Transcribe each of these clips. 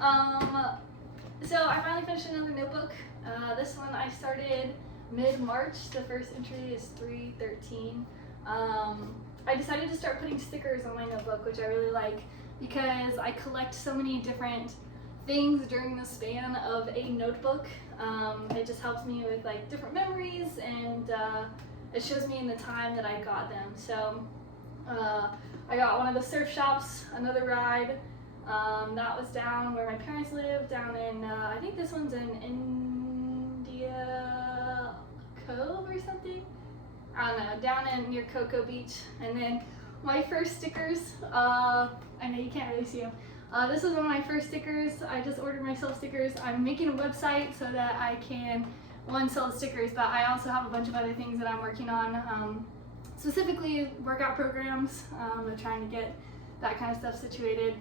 So I finally finished another notebook. This one I started mid-March. The first entry is 3/13. I decided to start putting stickers on my notebook, which I really like because I collect so many different things during the span of a notebook. It just helps me with like different memories, and it shows me in the time that I got them. So I got one of the surf shops, another ride. That was down where my parents live, down in, I think this one's in India Cove or something. I don't know, down in near Cocoa Beach. And then my first stickers, I know you can't really see them. This is one of my first stickers. I just ordered myself stickers. I'm making a website so that I can, one, sell the stickers, but I also have a bunch of other things that I'm working on, specifically workout programs. I'm trying to get that kind of stuff situated.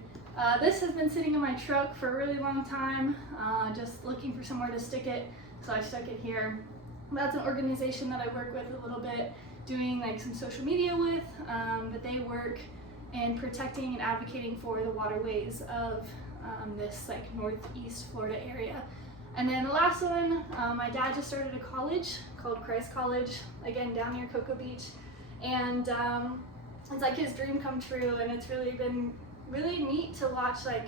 This has been sitting in my truck for a really long time, just looking for somewhere to stick it, so I stuck it here. That's an organization that I work with a little bit, doing like some social media with, but they work in protecting and advocating for the waterways of this like northeast Florida area. And then the last one, my dad just started a college called Christ College, again down near Cocoa Beach, and it's like his dream come true, and it's really been really neat to watch like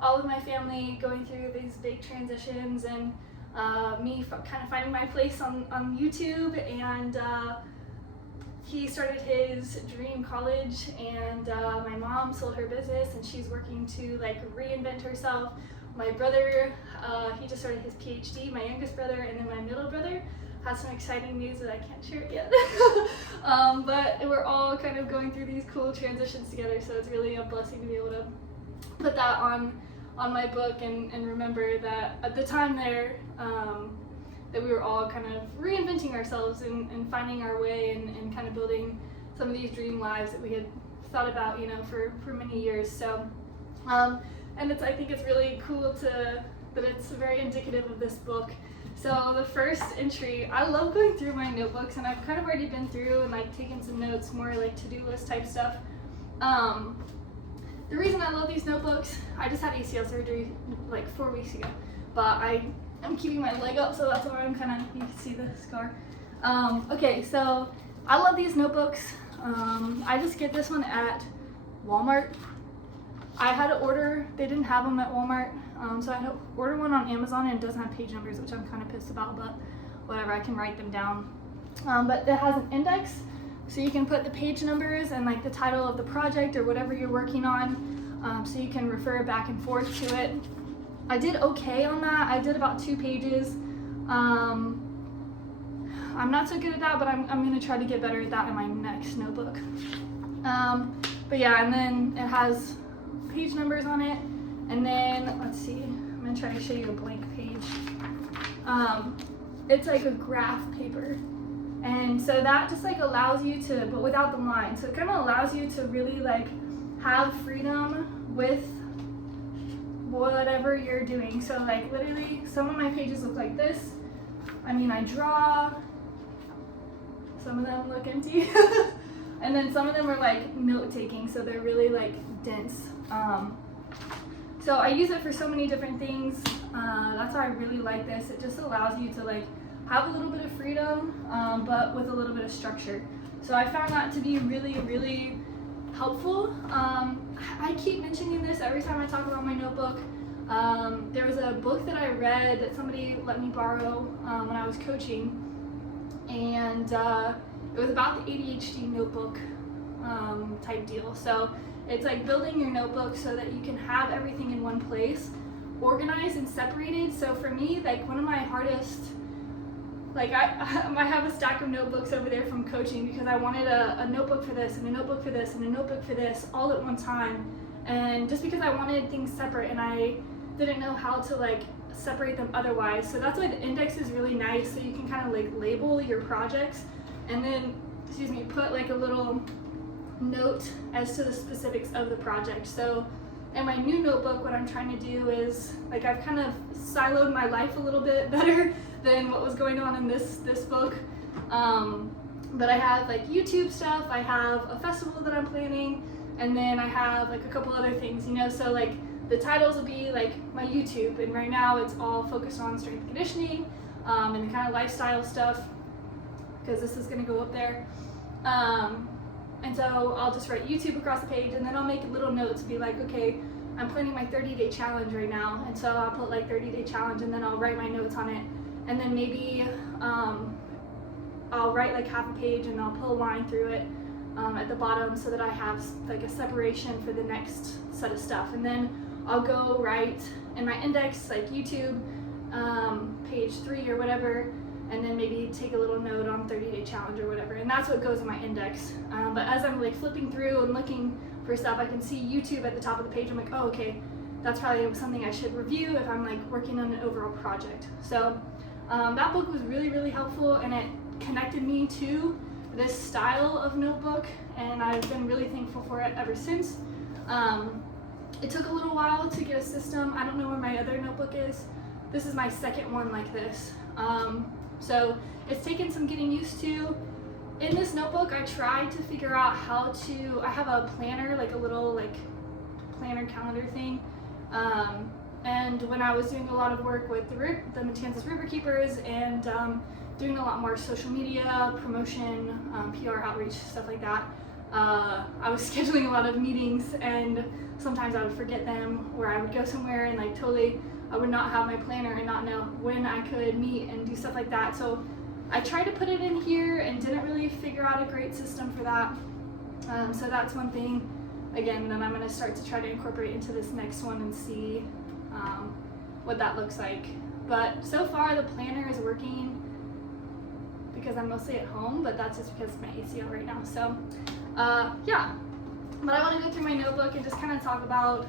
all of my family going through these big transitions, and me kind of finding my place on YouTube. And he started his dream college, and my mom sold her business and she's working to like reinvent herself. My brother, he just started his PhD, my youngest brother, and then my middle brother has some exciting news that I can't share it yet. But we're all kind of going through these cool transitions together, so it's really a blessing to be able to put that on my book and remember that at the time there, that we were all kind of reinventing ourselves and finding our way and kind of building some of these dream lives that we had thought about, you know, for many years. So, and I think it's really cool that it's very indicative of this book. So the first entry, I love going through my notebooks, and I've kind of already been through and like taken some notes, more like to-do list type stuff. The reason I love these notebooks, I just had ACL surgery like 4 weeks ago, but I'm keeping my leg up, so that's why I'm kind of, you can see the scar. Okay, so I love these notebooks. I just get this one at Walmart. I had to order, they didn't have them at Walmart, so I had to order one on Amazon, and it doesn't have page numbers, which I'm kind of pissed about, but whatever, I can write them down. But it has an index, so you can put the page numbers and like the title of the project or whatever you're working on, so you can refer back and forth to it. I did okay on that. I did about 2 pages. I'm not so good at that, but I'm gonna try to get better at that in my next notebook. But yeah, and then it has page numbers on it, and then let's see, I'm gonna try to show you a blank page. It's like a graph paper, and so that just like allows you to, but without the line, so it kind of allows you to really like have freedom with whatever you're doing. So like literally some of my pages look like this. I mean, I draw, some of them look empty and then some of them are like note taking, so they're really like dense. So I use it for so many different things. That's why I really like this. It just allows you to like have a little bit of freedom, but with a little bit of structure. So I found that to be really, really helpful. I keep mentioning this every time I talk about my notebook. There was a book that I read that somebody let me borrow when I was coaching, and it was about the ADHD notebook type deal. So it's like building your notebook so that you can have everything in one place, organized and separated. So for me, like one of my hardest, like I have a stack of notebooks over there from coaching because I wanted a notebook for this and a notebook for this and a notebook for this all at one time. And just because I wanted things separate and I didn't know how to like separate them otherwise. So that's why the index is really nice, so you can kind of like label your projects and then, put like a little note as to the specifics of the project. So in my new notebook, what I'm trying to do is like I've kind of siloed my life a little bit better than what was going on in this book. But I have like YouTube stuff, I have a festival that I'm planning, and then I have like a couple other things, you know, so like the titles will be like my YouTube, and right now it's all focused on strength and conditioning and the kind of lifestyle stuff, because this is going to go up there. And so I'll just write YouTube across the page, and then I'll make little notes, be like, okay, I'm planning my 30-day challenge right now, and so I'll put like 30-day challenge, and then I'll write my notes on it, and then maybe I'll write like half a page and I'll put a line through it at the bottom so that I have like a separation for the next set of stuff. And then I'll go write in my index, like YouTube, page 3 or whatever, and then maybe take a little note on 30-day challenge or whatever, and that's what goes in my index. But as I'm like flipping through and looking for stuff, I can see YouTube at the top of the page. I'm like, oh, okay, that's probably something I should review if I'm like working on an overall project. So that book was really, really helpful, and it connected me to this style of notebook, and I've been really thankful for it ever since. It took a little while to get a system. I don't know where my other notebook is. This is my second one like this. So it's taken some getting used to. In this notebook, I tried to figure out how to, I have a planner, like a little like planner calendar thing. And when I was doing a lot of work with the Matanzas River Keepers and doing a lot more social media, promotion, PR outreach, stuff like that, I was scheduling a lot of meetings, and sometimes I would forget them, or I would go somewhere and like totally, I would not have my planner and not know when I could meet and do stuff like that. So I tried to put it in here and didn't really figure out a great system for that. So that's one thing, again, that I'm going to start to try to incorporate into this next one and see what that looks like. But so far the planner is working because I'm mostly at home, but that's just because of my ACL right now. So yeah, but I want to go through my notebook and just kind of talk about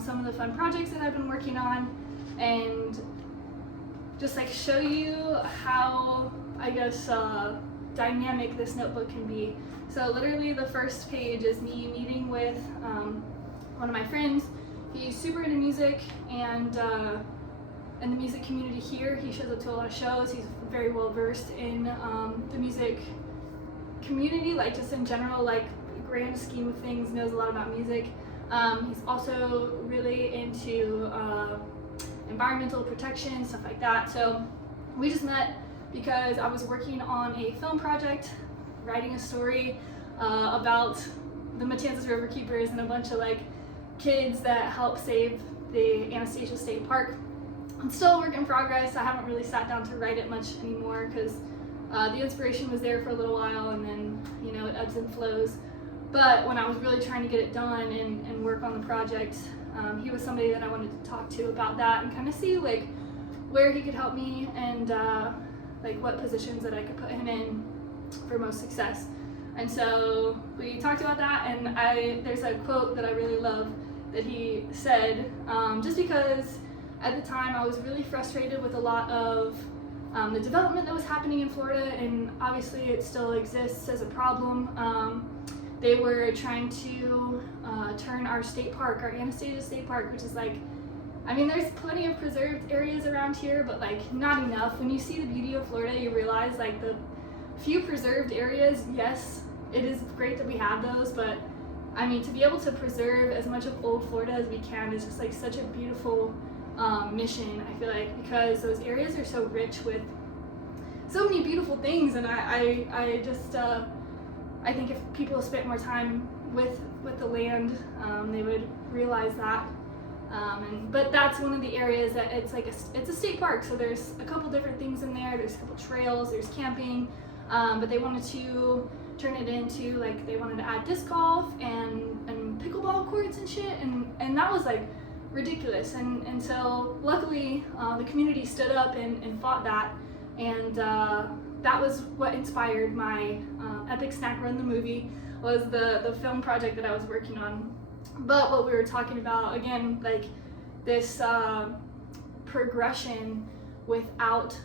some of the fun projects that I've been working on, and just like show you how, I guess, dynamic this notebook can be. So literally the first page is me meeting with one of my friends. He's super into music, and in the music community here, he shows up to a lot of shows. He's very well versed in the music community, like just in general, like grand scheme of things, knows a lot about music. He's also really into environmental protection, stuff like that. So we just met because I was working on a film project, writing a story about the Matanzas River Keepers and a bunch of like kids that help save the Anastasia State Park. It's still a work in progress. I haven't really sat down to write it much anymore because the inspiration was there for a little while, and then, you know, it ebbs and flows. But when I was really trying to get it done and work on the project, he was somebody that I wanted to talk to about that and kind of see like where he could help me, and like what positions that I could put him in for most success. And so we talked about that, and there's a quote that I really love that he said, just because at the time I was really frustrated with a lot of the development that was happening in Florida, and obviously it still exists as a problem. They were trying to turn our state park, our Anastasia State Park, which is like, I mean, there's plenty of preserved areas around here, but like not enough. When you see the beauty of Florida, you realize like the few preserved areas, yes, it is great that we have those, but I mean, to be able to preserve as much of old Florida as we can is just like such a beautiful mission, I feel like, because those areas are so rich with so many beautiful things. And I just I think if people spent more time with the land, they would realize that. But that's one of the areas that it's like it's a state park, so there's a couple different things in there. There's a couple trails, there's camping, but they wanted to turn it into like, they wanted to add disc golf and pickleball courts and shit, and that was like ridiculous. And so luckily the community stood up and fought that, and that was what inspired my Epic Snack Run the movie, was the film project that I was working on. But what we were talking about, again, like this progression without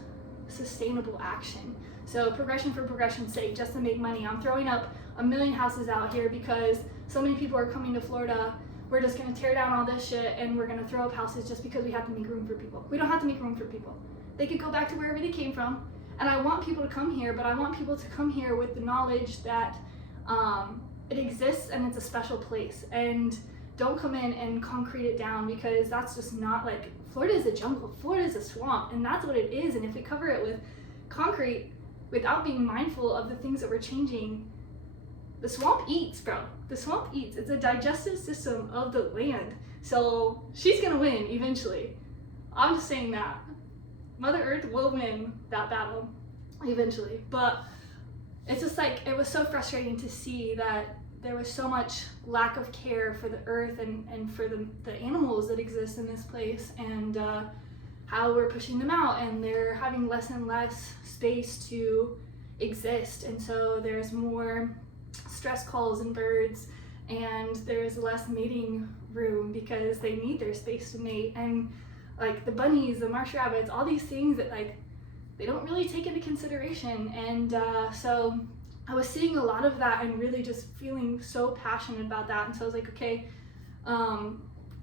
sustainable action. So progression for progression's sake, just to make money. I'm throwing up 1 million houses out here because so many people are coming to Florida. We're just gonna tear down all this shit and we're gonna throw up houses just because we have to make room for people. We don't have to make room for people. They could go back to wherever they came from. And I want people to come here, but I want people to come here with the knowledge that it it exists and it's a special place, and don't come in and concrete it down, because that's just not, like, Florida is a jungle, Florida is a swamp, and that's what it is. And if we cover it with concrete without being mindful of the things that we're changing, the swamp eats, bro. The swamp eats. It's a digestive system of the land. So she's gonna win eventually. I'm just saying that. Mother Earth will win that battle eventually. But it's just like, it was so frustrating to see that there was so much lack of care for the earth and for the animals that exist in this place, and how we're pushing them out, and they're having less and less space to exist. And so there's more stress calls in birds, and there's less mating room because they need their space to mate. And like the bunnies, the marsh rabbits, all these things that, like, they don't really take into consideration. And so I was seeing a lot of that and really just feeling so passionate about that. And so I was like, okay,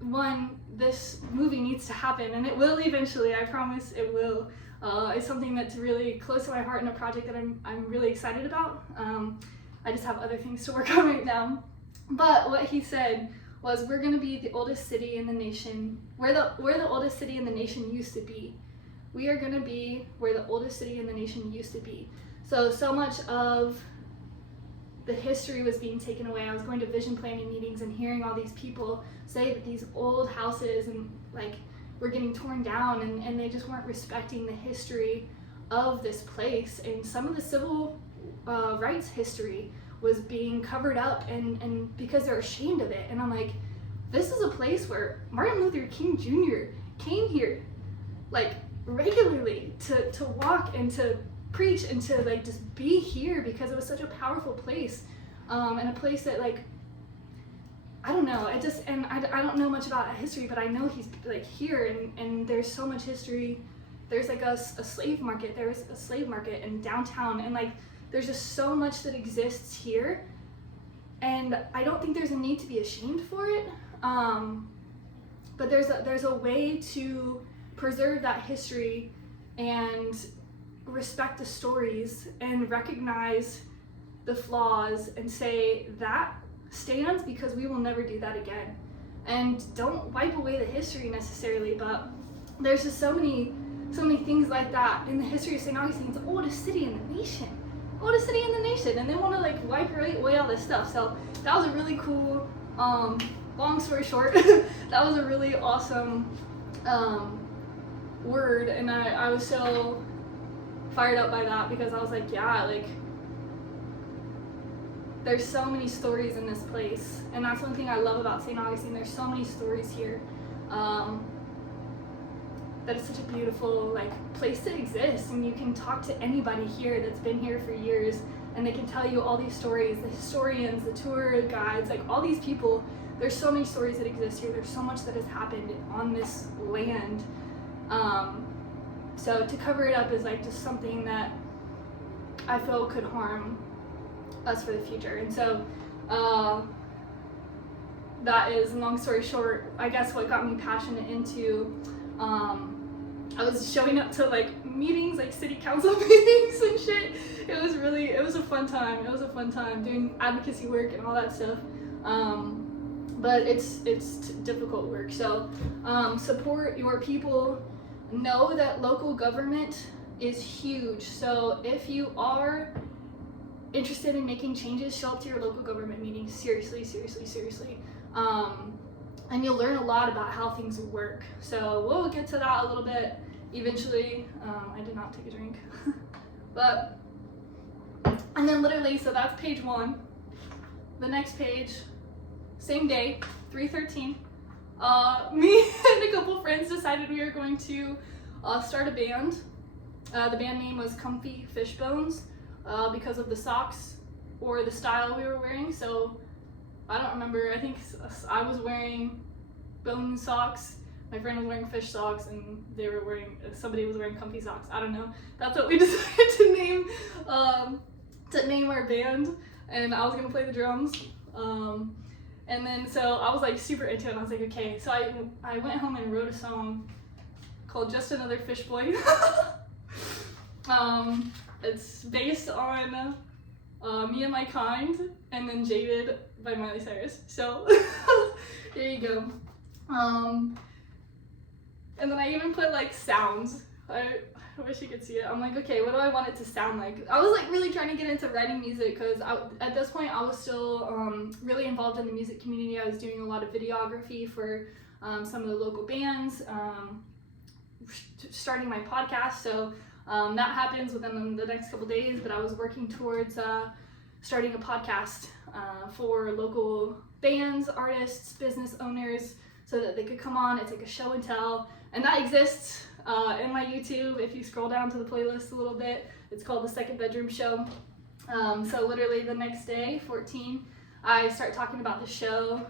one, this movie needs to happen, and it will eventually, I promise it will. It's something that's really close to my heart and a project that I'm really excited about. I just have other things to work on right now. But what he said was, we're gonna be the oldest city in the nation. We're the oldest city in the nation used to be. We are gonna be where the oldest city in the nation used to be. So much of the history was being taken away. I was going to vision planning meetings and hearing all these people say that these old houses and like were getting torn down, and they just weren't respecting the history of this place. And some of the civil rights history was being covered up, and because they're ashamed of it. And I'm like, this is a place where Martin Luther King Jr. came here like regularly to walk and to preach and to like just be here, because it was such a powerful place, and a place that, like, I don't know, I don't know much about history, but I know he's like here, and there's so much history. There's like a slave market. There was a slave market in downtown, and like there's just so much that exists here, and I don't think there's a need to be ashamed for it, but there's a way to preserve that history and respect the stories and recognize the flaws and say that stands, because we will never do that again. And don't wipe away the history necessarily, but there's just so many things like that in the history of St. Augustine. It's the oldest city in the nation. Oldest city in the nation, and they want to like wipe away all this stuff. So that was a really cool, long story short, that was a really awesome word, and I was so fired up by that, because I was like, yeah, like there's so many stories in this place, and that's one thing I love about St. Augustine. There's so many stories here, that it's such a beautiful like place to exist, and you can talk to anybody here that's been here for years, and they can tell you all these stories, the historians, the tour guides, like all these people. There's so many stories that exist here. There's so much that has happened on this land. So to cover it up is like just something that I feel could harm us for the future. And so that is, long story short, I guess what got me passionate into, I was showing up to like meetings, like city council meetings and shit. It was a fun time. It was a fun time doing advocacy work and all that stuff. But it's difficult work. So support your people. Know that local government is huge. So if you are interested in making changes, show up to your local government meetings. Seriously. And you'll learn a lot about how things work. So we'll get to that a little bit eventually. I did not take a drink. But, and then literally, so that's page 1. The next page, same day, 3/13. Me and a couple friends decided we were going to start a band. The band name was Comfy Fishbones, because of the socks or the style we were wearing. So I don't remember, I think I was wearing bone socks, my friend was wearing fish socks, and somebody was wearing comfy socks. I don't know. That's what we decided to name our band, and I was gonna play the drums. And then so I was like super into it, and I was like, okay. So I went home and wrote a song called Just Another Fish Boy. It's based on Me and My Kind, and then Jaded by Miley Cyrus. So there you go. And then I even put like sounds. I wish you could see it. I'm like, okay, what do I want it to sound like? I was like really trying to get into writing music because at this point I was still really involved in the music community. I was doing a lot of videography for some of the local bands, starting my podcast. So that happens within the next couple days, but I was working towards starting a podcast for local bands, artists, business owners, so that they could come on. It's like a show and tell, and that exists in my YouTube. If you scroll down to the playlist a little bit, it's called The Second Bedroom Show. So literally the next day, 14, I start talking about the show,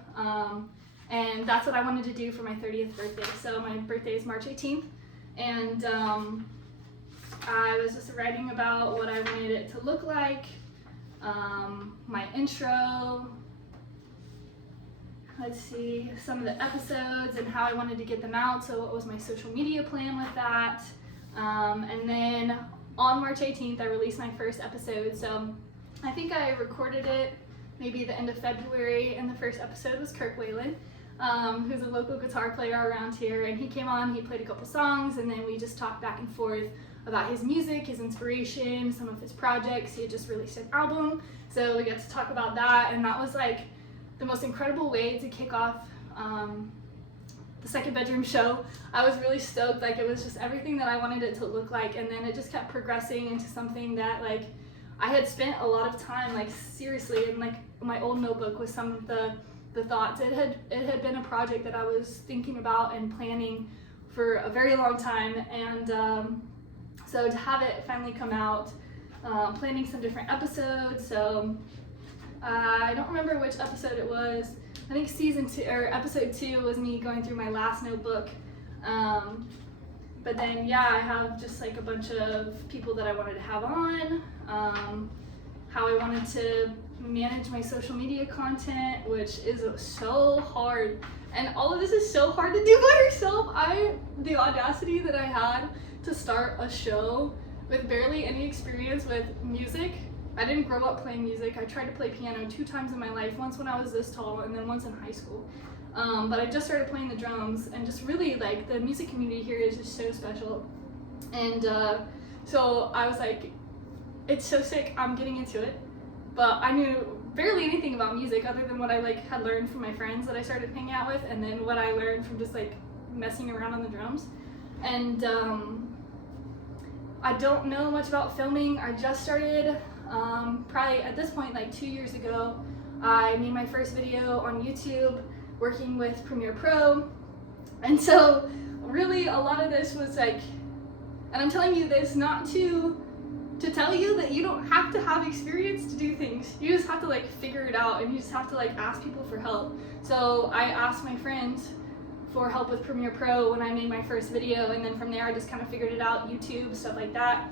and that's what I wanted to do for my 30th birthday. So my birthday is March 18th, and I was just writing about what I wanted it to look like, my intro, let's see, some of the episodes and how I wanted to get them out, so what was my social media plan with that. And then on March 18th, I released my first episode. So I think I recorded it maybe the end of February, and the first episode was Kirk Whalen, who's a local guitar player around here, and he came on, he played a couple songs, and then we just talked back and forth about his music, his inspiration, some of his projects. He had just released an album, so we got to talk about that, and that was like the most incredible way to kick off the Second Bedroom Show. I was really stoked. Like, it was just everything that I wanted it to look like, and then it just kept progressing into something that like I had spent a lot of time, like seriously, in like my old notebook with some of the thoughts. It had been a project that I was thinking about and planning for a very long time, and so to have it finally come out, planning some different episodes. So I don't remember which episode it was. I think season 2 or episode 2 was me going through my last notebook. But then yeah, I have just like a bunch of people that I wanted to have on, how I wanted to manage my social media content, which is so hard. And all of this is so hard to do by yourself. The audacity that I had to start a show with barely any experience with music. I didn't grow up playing music. I tried to play piano 2 times in my life, once when I was this tall and then once in high school. But I just started playing the drums, and just really like the music community here is just so special. And so I was like, it's so sick, I'm getting into it. But I knew barely anything about music other than what I like had learned from my friends that I started hanging out with, and then what I learned from just like messing around on the drums. And I don't know much about filming. I just started probably at this point like 2 years ago. I made my first video on YouTube working with Premiere Pro, and so really a lot of this was like, and I'm telling you this not to tell you that you don't have to have experience to do things. You just have to like figure it out, and you just have to like ask people for help. So I asked my friends for help with Premiere Pro when I made my first video, and then from there I just kind of figured it out, YouTube, stuff like that.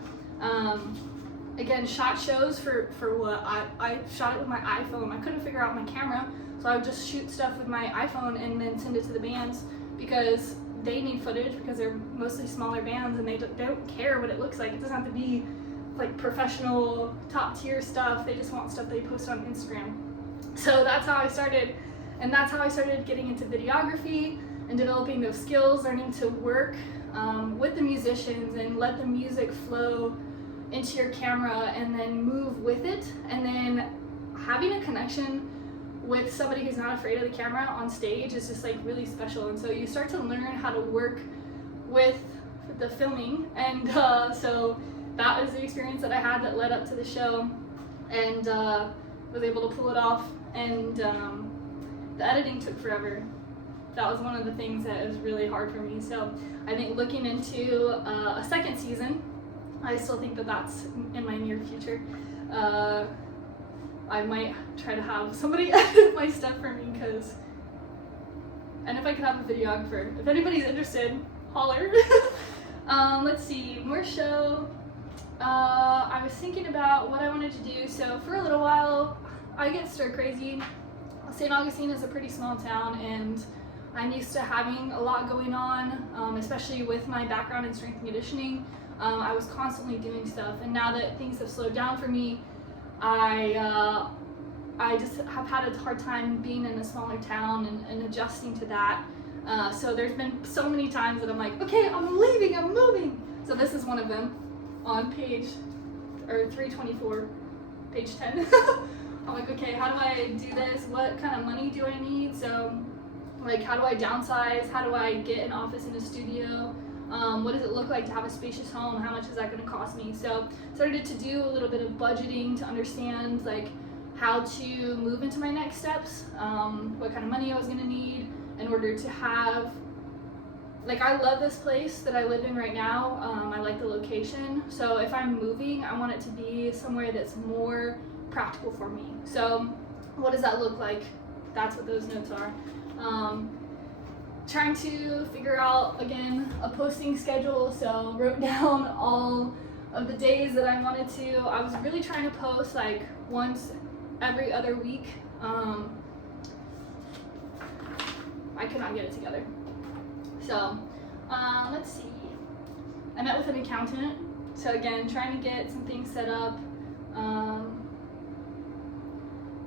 Again, shot shows for what I shot it with my iPhone. I couldn't figure out my camera, so I would just shoot stuff with my iPhone and then send it to the bands, because they need footage, because they're mostly smaller bands and they don't care what it looks like. It doesn't have to be like professional top tier stuff. They just want stuff they post on Instagram. So that's how I started, and that's how I started getting into videography and developing those skills, learning to work with the musicians and let the music flow into your camera and then move with it, and then having a connection with somebody who's not afraid of the camera on stage is just like really special. And so you start to learn how to work with the filming, and so that was the experience that I had that led up to the show, and was able to pull it off. And the editing took forever. That was one of the things that was really hard for me. So I think looking into a second season, I still think that that's in my near future. I might try to have somebody edit my stuff for me, and if I could have a videographer. If anybody's interested, holler. Let's see, more show. I was thinking about what I wanted to do. So for a little while, I get stir crazy. St. Augustine is a pretty small town, and I'm used to having a lot going on, especially with my background in strength and conditioning. I was constantly doing stuff, and now that things have slowed down for me, I just have had a hard time being in a smaller town and adjusting to that. So there's been so many times that I'm like, okay, I'm leaving, I'm moving. So this is one of them on page 324, page 10. I'm like, okay, how do I do this? What kind of money do I need? So like, how do I downsize? How do I get an office in a studio? What does it look like to have a spacious home? How much is that going to cost me? So started to do a little bit of budgeting to understand like how to move into my next steps, what kind of money I was going to need in order to have, like, I love this place that I live in right now. I like the location. So if I'm moving, I want it to be somewhere that's more practical for me. So what does that look like? That's what those notes are. Trying to figure out, again, a posting schedule. So wrote down all of the days that I wanted to. I was really trying to post like once every other week. I could not get it together. So let's see. I met with an accountant. So again, trying to get some things set up.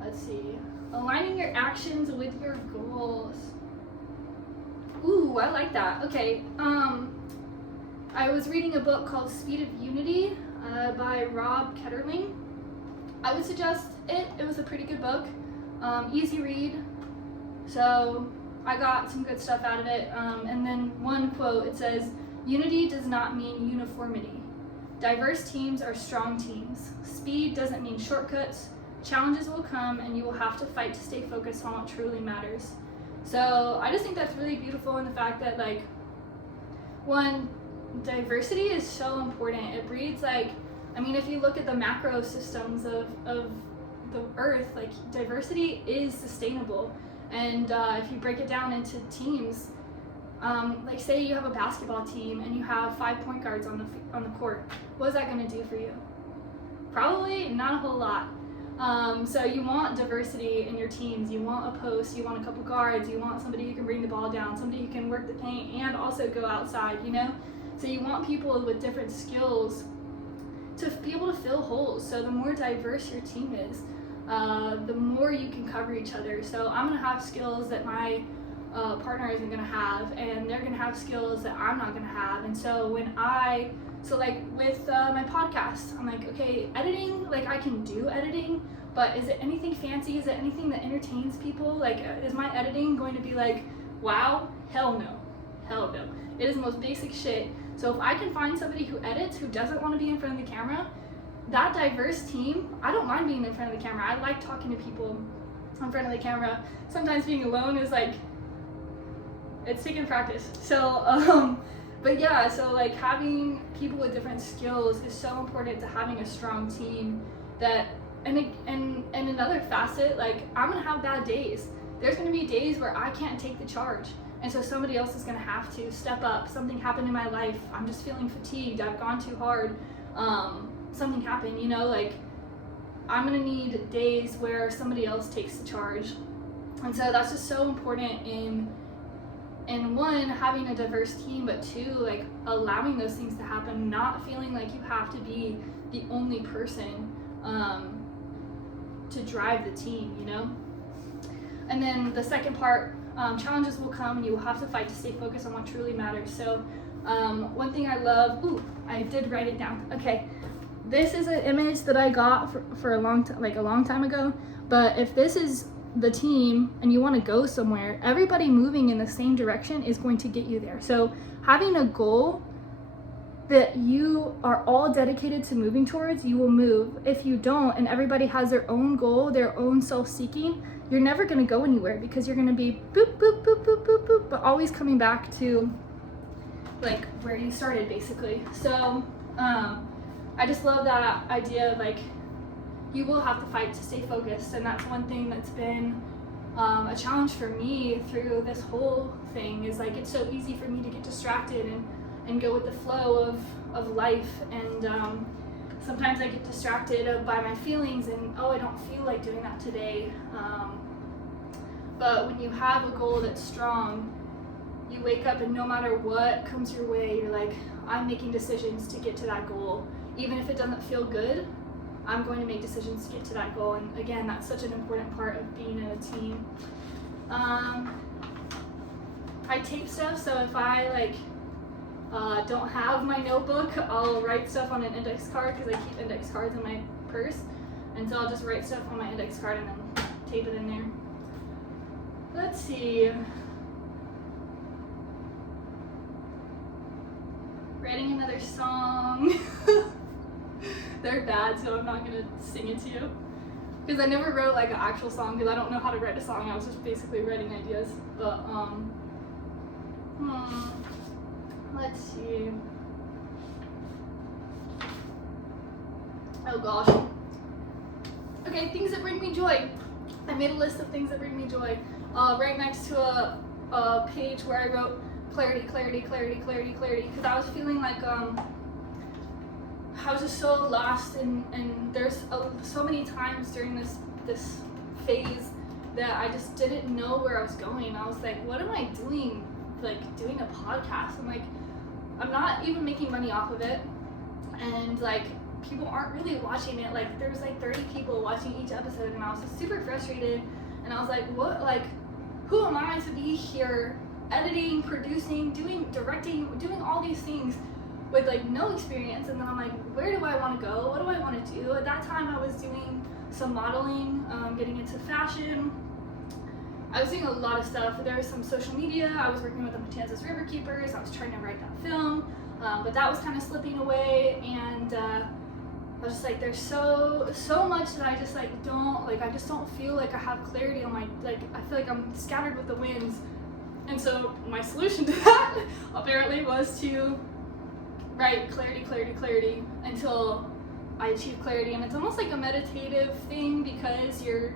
Let's see. Aligning your actions with your goals. Ooh, I like that. Okay. I was reading a book called Speed of Unity by Rob Ketterling. I would suggest it. It was a pretty good book. Easy read. So I got some good stuff out of it. And then one quote, it says, "Unity does not mean uniformity. Diverse teams are strong teams. Speed doesn't mean shortcuts. Challenges will come and you will have to fight to stay focused on what truly matters." So I just think that's really beautiful in the fact that, like, one, diversity is so important. It breeds, like, I mean, if you look at the macro systems of the earth, like, diversity is sustainable. And if you break it down into teams, like, say you have a basketball team and you have 5 point guards on the court, what is that going to do for you? Probably not a whole lot. So you want diversity in your teams. You want a post, you want a couple guards, you want somebody who can bring the ball down, somebody who can work the paint and also go outside, you know? So you want people with different skills to be able to fill holes. So the more diverse your team is, the more you can cover each other. So I'm gonna have skills that my partner isn't gonna have, and they're gonna have skills that I'm not gonna have. And so like with my podcast, I'm like, okay, editing, like, I can do editing, but is it anything fancy? Is it anything that entertains people? Like, is my editing going to be like, wow? Hell no. Hell no. It is the most basic shit. So if I can find somebody who edits, who doesn't want to be in front of the camera, that diverse team, I don't mind being in front of the camera. I like talking to people in front of the camera. Sometimes being alone is like, it's taking practice. So, but yeah, so like having people with different skills is so important to having a strong team. That, and another facet, like, I'm gonna have bad days. There's gonna be days where I can't take the charge. And so somebody else is gonna have to step up. Something happened in my life. I'm just feeling fatigued. I've gone too hard. Something happened, you know, like, I'm gonna need days where somebody else takes the charge. And so that's just so important in one, having a diverse team, but two, like, allowing those things to happen, not feeling like you have to be the only person to drive the team, you know? And then the second part, challenges will come and you will have to fight to stay focused on what truly matters. So one thing I love, I did write it down. Okay, this is an image that I got for a long time ago, but if this is the team and you want to go somewhere, everybody moving in the same direction is going to get you there. So having a goal that you are all dedicated to moving towards, you will move. If you don't, and everybody has their own goal, their own self-seeking, you're never going to go anywhere, because you're going to be boop, boop, boop, boop, boop, boop, but always coming back to, like, where you started, basically. So I just love that idea of, like, you will have to fight to stay focused. And that's one thing that's been a challenge for me through this whole thing, is, like, it's so easy for me to get distracted and go with the flow of life. And sometimes I get distracted by my feelings and, I don't feel like doing that today. But when you have a goal that's strong, you wake up and no matter what comes your way, you're like, I'm making decisions to get to that goal. Even if it doesn't feel good, I'm going to make decisions to get to that goal. And again, that's such an important part of being in a team. I tape stuff, so if I don't have my notebook, I'll write stuff on an index card because I keep index cards in my purse. And so I'll just write stuff on my index card and then tape it in there. Let's see. Writing another song. They're bad, so I'm not gonna sing it to you. Because I never wrote like an actual song because I don't know how to write a song. I was just basically writing ideas. But let's see. Oh gosh. Okay, things that bring me joy. I made a list of things that bring me joy. Right next to a page where I wrote clarity, clarity, clarity, clarity, clarity. Because I was feeling like I was just so lost, and there's so many times during this phase that I just didn't know where I was going. I was like, what am I doing? Like doing a podcast. I'm like, I'm not even making money off of it, and like people aren't really watching it. Like there was like 30 people watching each episode, and I was just super frustrated. And I was like, what? Like, who am I to be here editing, producing, directing, doing all these things with like no experience? And then I'm like, where do I want to go? What do I want to do? At that time I was doing some modeling, getting into fashion. I was doing a lot of stuff. There was some social media. I was working with the Matanzas Riverkeepers. I was trying to write that film, but that was kind of slipping away. And I was just like, there's so much that I just like I just don't feel like I have clarity on my, like I feel like I'm scattered with the winds. And so my solution to that apparently was to write clarity, clarity, clarity until I achieve clarity. And it's almost like a meditative thing because you're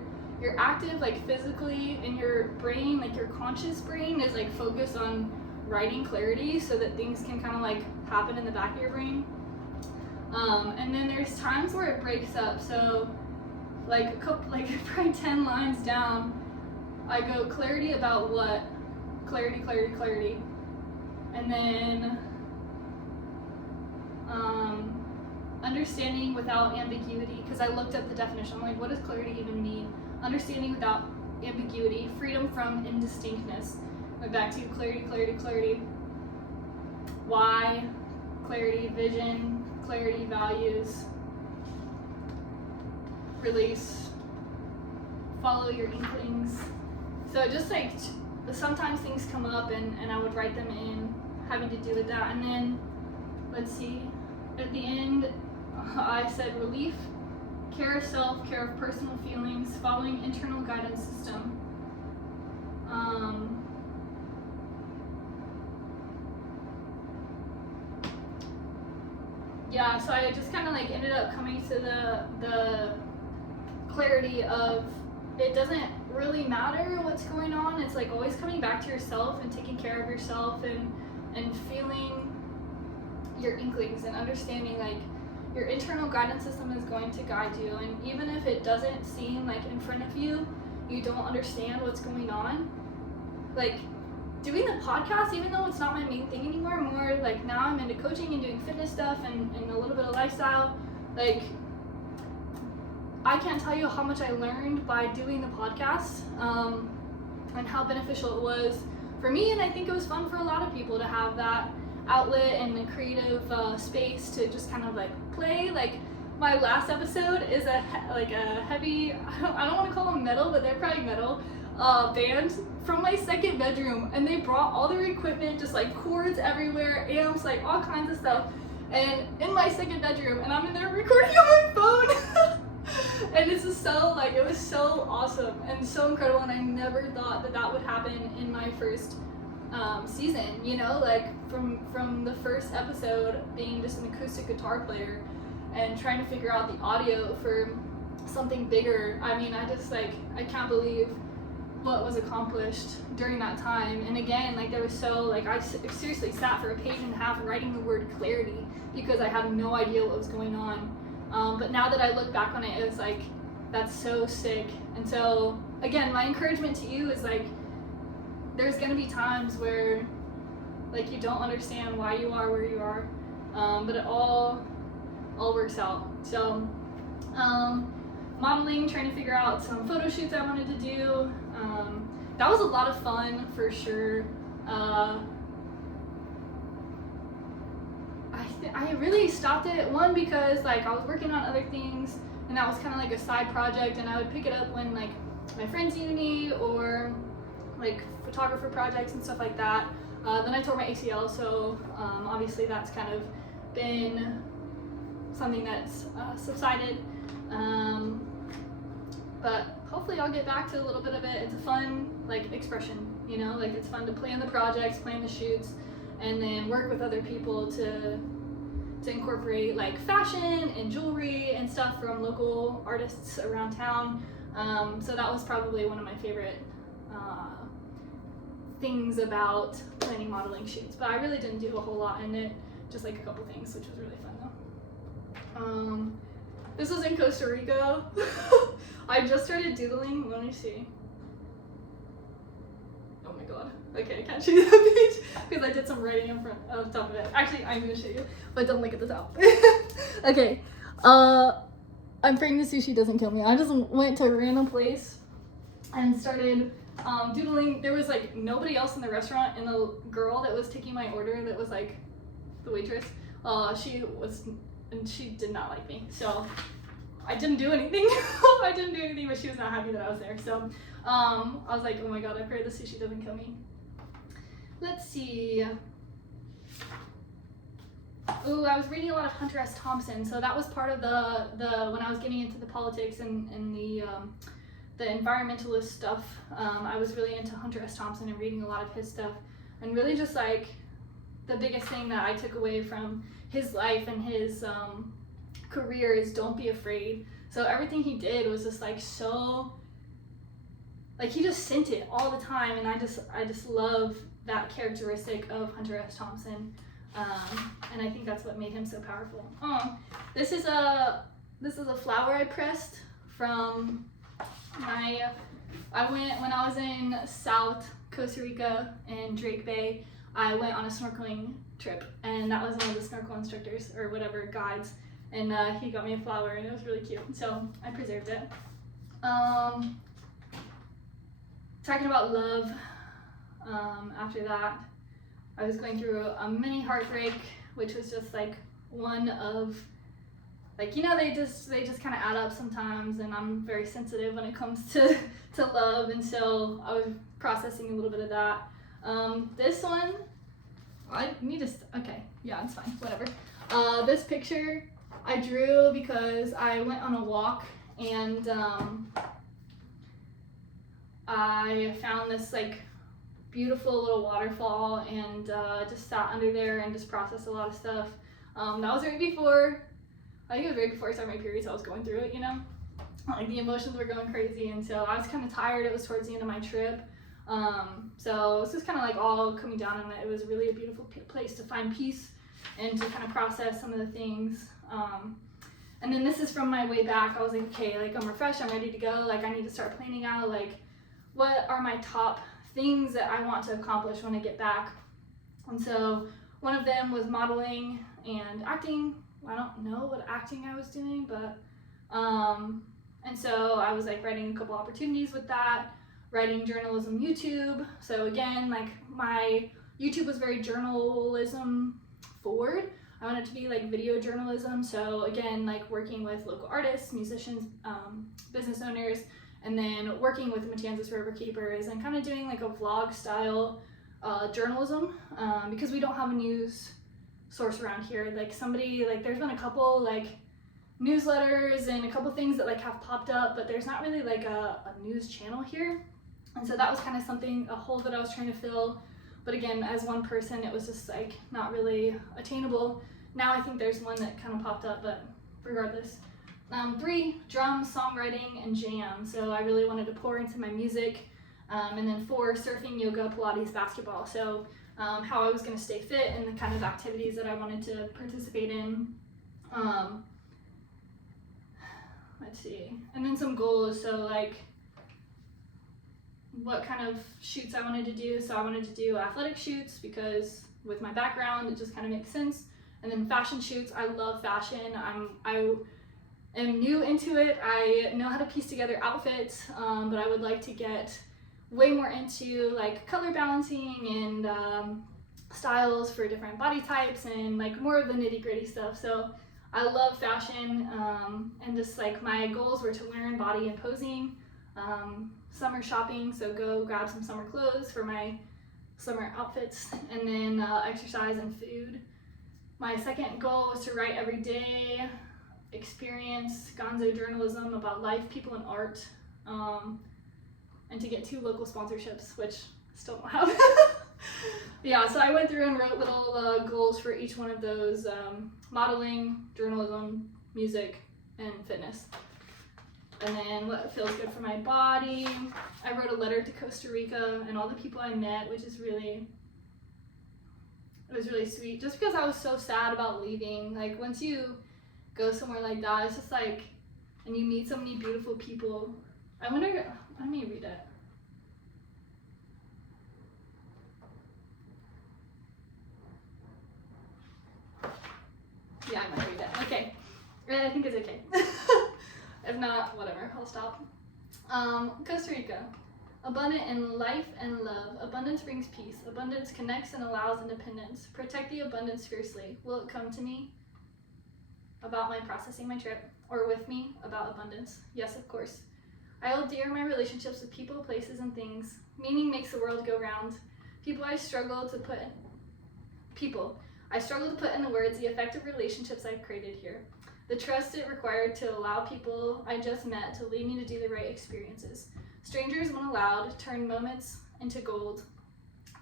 active like physically in your brain, like your conscious brain is like focused on writing clarity so that things can kind of like happen in the back of your brain. And then there's times where it breaks up. So like probably 10 lines down, I go clarity about what? Clarity, clarity, clarity. And then understanding without ambiguity, because I looked up the definition. I'm like, what does clarity even mean? Understanding without ambiguity, freedom from indistinctness. Went back to clarity, clarity, clarity. Why? Clarity, vision, clarity, values. Release. Follow your inklings. So just like sometimes things come up and I would write them in, having to do with that. And then, let's see, at the end, I said relief, care of self, care of personal feelings, following internal guidance system. Yeah, so I just kind of like ended up coming to the clarity of it doesn't really matter what's going on. It's like always coming back to yourself and taking care of yourself and feeling your inklings and understanding like your internal guidance system is going to guide you. And even if it doesn't seem like in front of you, you don't understand what's going on. Like doing the podcast, even though it's not my main thing anymore, more like now I'm into coaching and doing fitness stuff and a little bit of lifestyle, like I can't tell you how much I learned by doing the podcast, and how beneficial it was for me, and I think it was fun for a lot of people to have that outlet and a creative space to just kind of like play. Like my last episode is a heavy, I don't want to call them metal, but they're probably metal, band from my second bedroom, and they brought all their equipment, just like cords everywhere, amps, like all kinds of stuff, and in my second bedroom, and I'm in there recording on my phone. And this is so like, it was so awesome and so incredible, and I never thought that would happen in my first season, you know, like from the first episode being just an acoustic guitar player and trying to figure out the audio for something bigger. I mean, I just like, I can't believe what was accomplished during that time. And again, like there was so like, I seriously sat for a page and a half writing the word clarity because I had no idea what was going on. But now that I look back on it, it's like, that's so sick. And so again, my encouragement to you is like, there's gonna be times where like you don't understand why you are where you are, but it all works out. So Modeling, trying to figure out some photo shoots I wanted to do. That was a lot of fun for sure. I really stopped it, one, because like I was working on other things and that was kind of like a side project, and I would pick it up when like my friends needed me or like photographer projects and stuff like that. Then I tore my ACL, so obviously that's kind of been something that's subsided. But hopefully I'll get back to a little bit of it. It's a fun like expression, you know, like it's fun to plan the projects, plan the shoots, and then work with other people to incorporate like fashion and jewelry and stuff from local artists around town. So that was probably one of my favorite things about planning modeling shoots, but I really didn't do a whole lot in it, just like a couple things, which was really fun though. This was in Costa Rica. I just started doodling. Let me see. Oh my god. Okay, I can't show you that page because I did some writing in front of top of it. Actually, I'm gonna show you, but don't look at the top. Okay. I'm praying the sushi doesn't kill me. I just went to a random place and started doodling. There was like nobody else in the restaurant, and the girl that was taking my order, that was like the waitress, she did not like me, so I didn't do anything. I didn't do anything, but she was not happy that I was there. So I was like, oh my god, I pray the sushi doesn't kill me. Let's see. Ooh, I was reading a lot of Hunter S. Thompson, so that was part of the when I was getting into the politics and the environmentalist stuff. I was really into Hunter S. Thompson and reading a lot of his stuff, and really just like the biggest thing that I took away from his life and his career is don't be afraid. So everything he did was just like so, like he just sent it all the time, and I just love that characteristic of Hunter S. Thompson, and I think that's what made him so powerful. This is a flower I pressed from I went when I was in South Costa Rica in Drake Bay. I went on a snorkeling trip, and that was one of the snorkel instructors or whatever guides, and he got me a flower, and it was really cute, so I preserved it. Talking about love, after that I was going through a mini heartbreak, which was just like one of, like, you know, they just kind of add up sometimes, and I'm very sensitive when it comes to love, and so I was processing a little bit of that. This one, I need to, okay, yeah, it's fine, whatever. This picture I drew because I went on a walk, and I found this like beautiful little waterfall, and just sat under there and just processed a lot of stuff. That was right before, I think it was right before I started my period, so I was going through it, you know? Like the emotions were going crazy, and so I was kind of tired. It was towards the end of my trip. So this was kind of like all coming down, and it was really a beautiful place to find peace and to kind of process some of the things. And then this is from my way back. I was like, okay, like I'm refreshed, I'm ready to go. Like I need to start planning out like what are my top things that I want to accomplish when I get back. And so one of them was modeling and acting. I don't know what acting I was doing, but and so I was like writing a couple opportunities with that, writing journalism YouTube. So again, like my YouTube was very journalism forward. I wanted to be like video journalism. So again, like working with local artists, musicians, business owners, and then working with the Matanzas River Keepers and kind of doing like a vlog style journalism, because we don't have a news source around here. Like somebody, like there's been a couple like newsletters and a couple things that like have popped up, but there's not really like a news channel here. And so that was kind of something, a hole that I was trying to fill. But again, as one person, it was just like not really attainable. Now I think there's one that kind of popped up, but regardless. 3, drum, songwriting, and jam. So I really wanted to pour into my music. And then 4, surfing, yoga, Pilates, basketball. So how I was going to stay fit and the kind of activities that I wanted to participate in. Let's see. And then some goals. So like what kind of shoots I wanted to do. So I wanted to do athletic shoots because with my background, it just kind of makes sense. And then fashion shoots. I love fashion. am new into it. I know how to piece together outfits, but I would like to get way more into like color balancing and styles for different body types and like more of the nitty-gritty stuff. So I love fashion, and just like my goals were to learn body and posing, summer shopping, so go grab some summer clothes for my summer outfits, and then exercise and food. My second goal was to write every day, experience gonzo journalism about life, people, and art, and to get 2 local sponsorships, which still don't have. Yeah, so I went through and wrote little goals for each one of those: modeling, journalism, music, and fitness. And then what feels good for my body. I wrote a letter to Costa Rica and all the people I met, which is it was really sweet. Just because I was so sad about leaving. Like once you go somewhere like that, it's just like, and you meet so many beautiful people. I wonder, let me read it. Yeah, I might read it. Okay, I think it's okay. If not, whatever, I'll stop. Costa Rica. Abundant in life and love. Abundance brings peace. Abundance connects and allows independence. Protect the abundance fiercely. Will it come to me about my processing my trip, or with me about abundance? Yes, of course. I hold dear my relationships with people, places, and things. Meaning makes the world go round. I struggle to put in the words the effective relationships I've created here. The trust it required to allow people I just met to lead me to do the right experiences. Strangers, when allowed, turn moments into gold.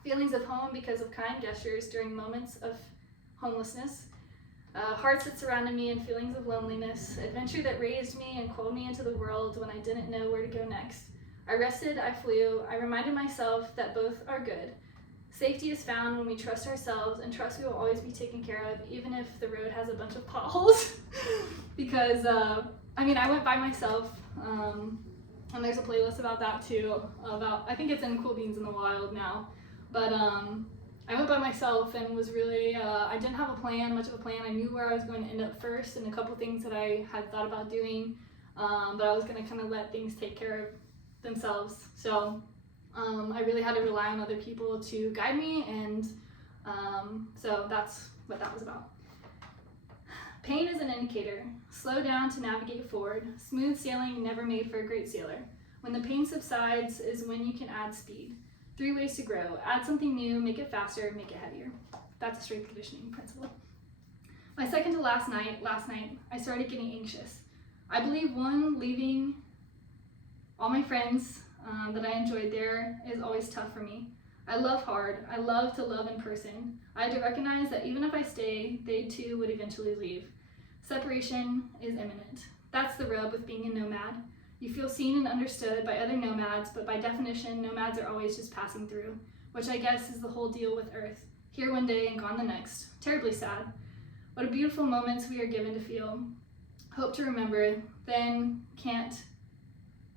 Feelings of home because of kind gestures during moments of homelessness. Hearts that surrounded me and feelings of loneliness. Adventure that raised me and called me into the world when I didn't know where to go next. I rested, I flew. I reminded myself that both are good. Safety is found when we trust ourselves, and trust we will always be taken care of, even if the road has a bunch of potholes. Because, I went by myself, and there's a playlist about that too, I think it's in Cool Beans in the Wild now. But I went by myself and was really, I didn't have much of a plan. I knew where I was going to end up first and a couple things that I had thought about doing, but I was going to kind of let things take care of themselves. So I really had to rely on other people to guide me, and so that's what that was about. Pain is an indicator. Slow down to navigate forward. Smooth sailing never made for a great sailor. When the pain subsides is when you can add speed. 3 ways to grow. Add something new, make it faster, make it heavier. That's a strength conditioning principle. My second to last night, I started getting anxious. I believe leaving all my friends that I enjoyed there is always tough for me. I love hard. I love to love in person. I had to recognize that even if I stay, they too would eventually leave. Separation is imminent. That's the rub with being a nomad. You feel seen and understood by other nomads, but by definition, nomads are always just passing through, which I guess is the whole deal with Earth. Here one day and gone the next. Terribly sad. What a beautiful moments we are given to feel. Hope to remember, then can't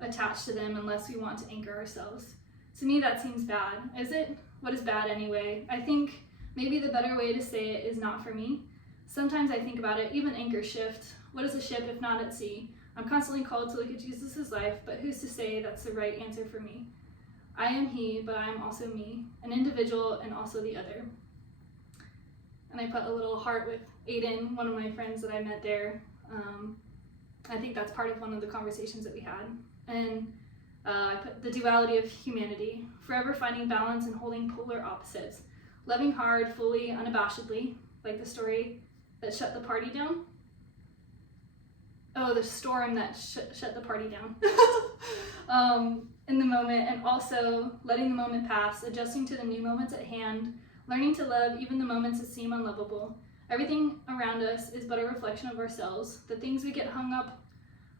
attach to them unless we want to anchor ourselves. To me, that seems bad. Is it? What is bad anyway? I think maybe the better way to say it is not for me. Sometimes I think about it, even anchor shift. What is a ship if not at sea? I'm constantly called to look at Jesus' life, but who's to say that's the right answer for me? I am he, but I am also me, an individual and also the other. And I put a little heart with Aiden, one of my friends that I met there. I think that's part of one of the conversations that we had. And I put the duality of humanity, forever finding balance and holding polar opposites. Loving hard, fully, unabashedly, like the story that shut the party down. Oh, the storm that shut the party down. In the moment, and also letting the moment pass, adjusting to the new moments at hand, learning to love even the moments that seem unlovable. Everything around us is but a reflection of ourselves. The things we get hung up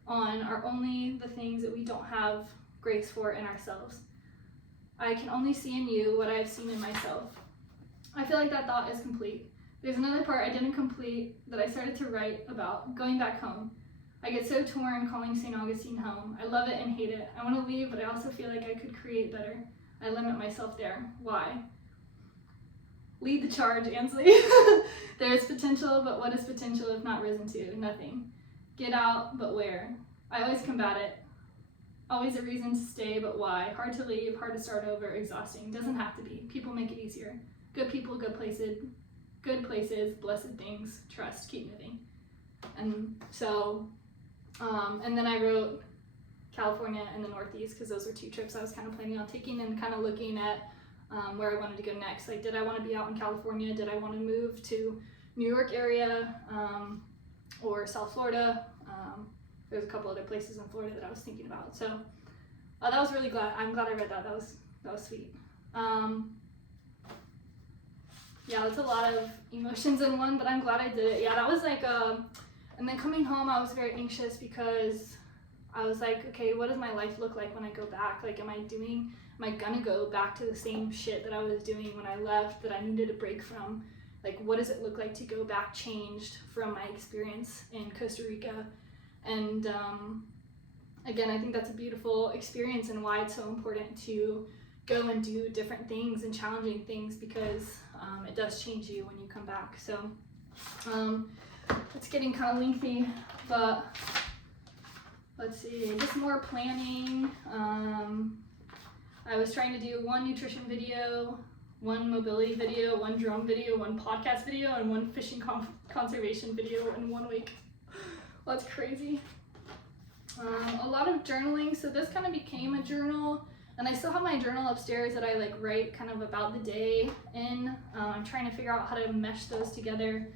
on are only the things that we don't have grace for in ourselves. I can only see in you what I have seen in myself. I feel like that thought is complete. There's another part I didn't complete that I started to write about, going back home. I get so torn calling St. Augustine home. I love it and hate it. I want to leave, but I also feel like I could create better. I limit myself there. Why? Lead the charge, Ansley. There is potential, but what is potential if not risen to? Nothing. Get out, but where? I always combat it. Always a reason to stay, but why? Hard to leave, hard to start over, exhausting. Doesn't have to be. People make it easier. Good people, good places, blessed things, trust, keep moving. And so, and then I wrote California and the Northeast because those were 2 trips I was kind of planning on taking and kind of looking at where I wanted to go next. Like, did I want to be out in California? Did I want to move to New York area or South Florida? There's a couple other places in Florida that I was thinking about. So that was really I'm glad I read that. That was sweet. Yeah, that's a lot of emotions in one, but I'm glad I did it. Yeah, that was like, and then coming home, I was very anxious because I was like, okay, what does my life look like when I go back? Like, am I gonna go back to the same shit that I was doing when I left that I needed a break from? Like, what does it look like to go back changed from my experience in Costa Rica? And again, I think that's a beautiful experience and why it's so important to go and do different things and challenging things because it does change you when you come back. So it's getting kind of lengthy, but let's see, just more planning. I was trying to do 1 nutrition video, 1 mobility video, 1 drone video, 1 podcast video, and 1 fishing conservation video in 1 week. Well, that's crazy. A lot of journaling, so this kind of became a journal, and I still have my journal upstairs that I like write kind of about the day in. I'm trying to figure out how to mesh those together.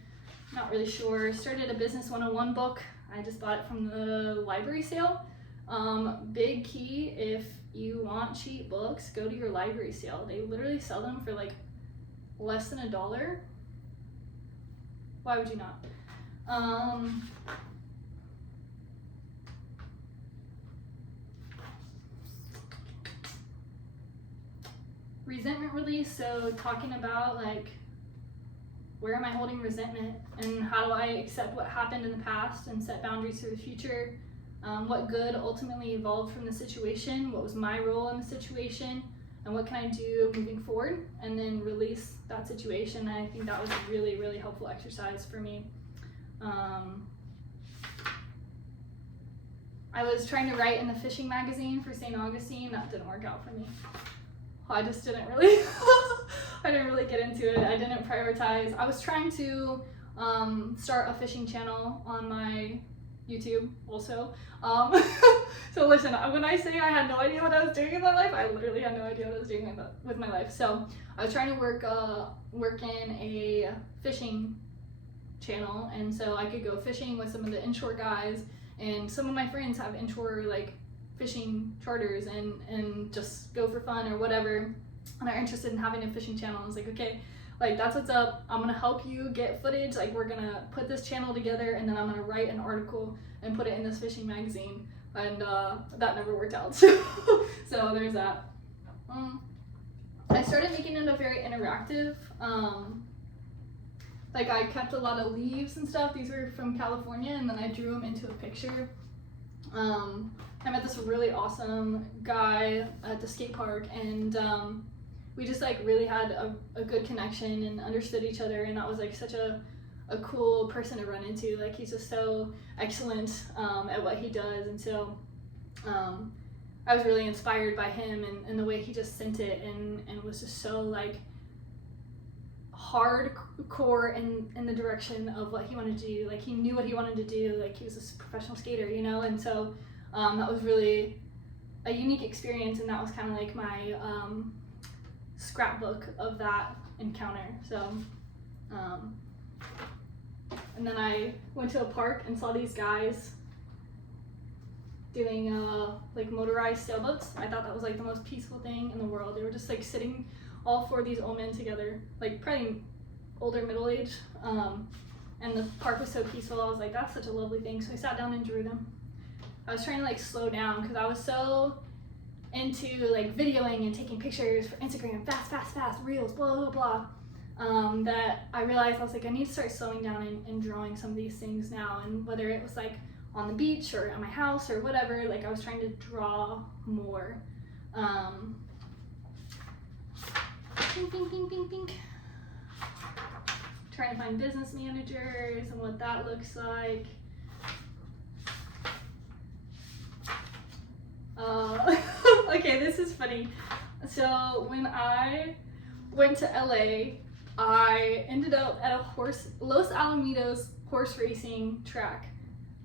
Not really sure. Started a Business 101 book. I just bought it from the library sale. Big key, if you want cheap books, go to your library sale. They literally sell them for like less than $1. Why would you not? Resentment release, so talking about like, where am I holding resentment and how do I accept what happened in the past and set boundaries for the future? What good ultimately evolved from the situation? What was my role in the situation? And what can I do moving forward? And then release that situation. And I think that was a really, really helpful exercise for me. I was trying to write in the fishing magazine for St. Augustine. That didn't work out for me. I just didn't really, I didn't really get into it. I didn't prioritize. I was trying to start a fishing channel on my YouTube also. So listen, when I say I had no idea what I was doing in my life, I literally had no idea what I was doing with my life. So I was trying to work in a fishing channel, and so I could go fishing with some of the inshore guys, and some of my friends have inshore like fishing charters and just go for fun or whatever, and are interested in having a fishing channel. I was like, okay, like that's what's up. I'm gonna help you get footage. Like, we're gonna put this channel together, and then I'm gonna write an article and put it in this fishing magazine. And that never worked out. So there's that. I started making it a very interactive. Like, I kept a lot of leaves and stuff. These were from California, and then I drew them into a picture. I met this really awesome guy at the skate park, and we just like really had a good connection and understood each other, and that was like such a cool person to run into. Like, he's just so excellent at what he does, and so I was really inspired by him and the way he just sent it, and was just so like hardcore in the direction of what he wanted to do. Like, he knew what he wanted to do. Like, he was a professional skater, you know, and so that was really a unique experience, and that was kind of like my scrapbook of that encounter. So and then I went to a park and saw these guys doing like motorized sailboats. I thought that was like the most peaceful thing in the world. They were just like sitting, all 4 of these old men together, like probably older, middle age, and the park was so peaceful. I was like, that's such a lovely thing. So I sat down and drew them. I was trying to like slow down because I was so into like videoing and taking pictures for Instagram, fast, reels, blah, blah, blah, that I realized I was like, I need to start slowing down and drawing some of these things now. And whether it was like on the beach or at my house or whatever, like I was trying to draw more. Pink. Trying to find business managers and what that looks like. So when I went to LA, I ended up at a Los Alamitos horse racing track.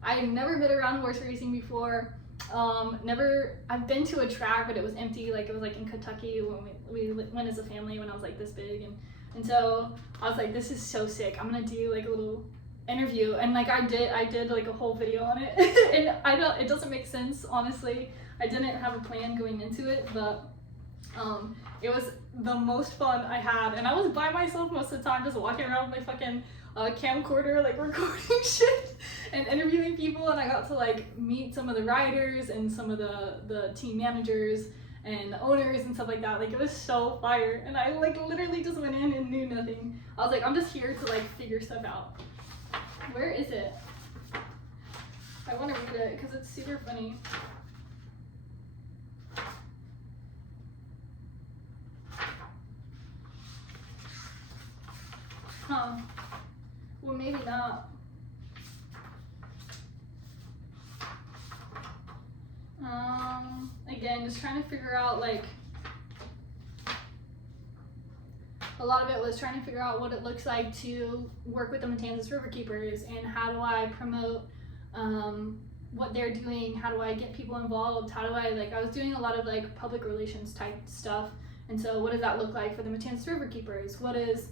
I had never been around horse racing before. I've been to a track, but it was empty. Like it was like in Kentucky when we went as a family when I was like this big, and so I was like, this is so sick. I'm gonna do like a little interview, and like I did like a whole video on it. And it doesn't make sense, honestly. I didn't have a plan going into it, but it was the most fun I had, and I was by myself most of the time, just walking around with my fucking camcorder, like recording shit and interviewing people. And I got to like meet some of the riders and some of the team managers and the owners and stuff like that. Like it was so fire, and I like literally just went in and knew nothing. I was like, I'm just here to like figure stuff out. Where is it? I want to read it because it's super funny. Huh. Well, maybe not. Again, just trying to figure out, like, a lot of it was trying to figure out what it looks like to work with the Matanzas Riverkeepers, and how do I promote what they're doing, how do I get people involved, how do I, like, I was doing a lot of, like, public relations type stuff, and so what does that look like for the Matanzas Riverkeepers? What is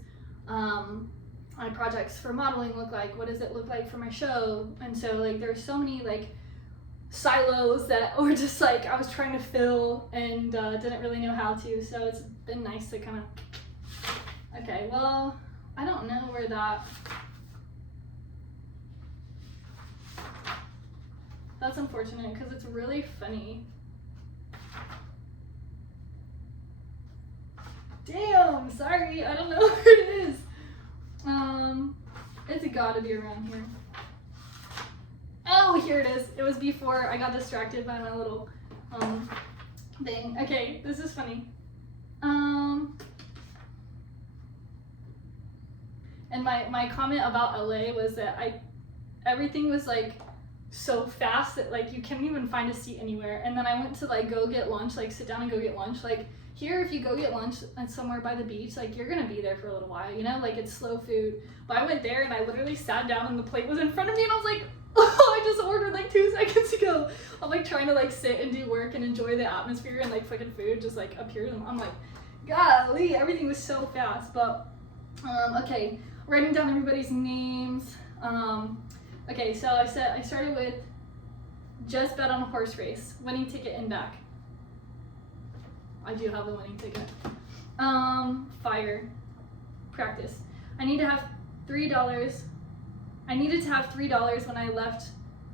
my projects for modeling look like? What does it look like for my show? And so like there's so many like silos that were just like I was trying to fill and didn't really know how to. So it's been nice to kind of, okay, well, I don't know where that, that's unfortunate because it's really funny. Damn, sorry, I don't know where it is. It's gotta be around here. Oh, here it is. It was before I got distracted by my little thing. Okay, this is funny. And my comment about LA was that everything was like so fast that like you can't even find a seat anywhere. And then I went to like go get lunch, like sit down and go get lunch. Like here, if you go get lunch and somewhere by the beach, like you're gonna be there for a little while, you know, like it's slow food. But I went there and I literally sat down and the plate was in front of me and I was like, oh, I just ordered like 2 seconds ago. I'm like trying to like sit and do work and enjoy the atmosphere, and like fucking food just like appeared. I'm like, golly, everything was so fast. But okay, writing down everybody's names. Okay, so I started with just bet on a horse race, winning ticket and back. I do have the winning ticket. Fire. Practice. I need to have $3. I needed to have $3 when I left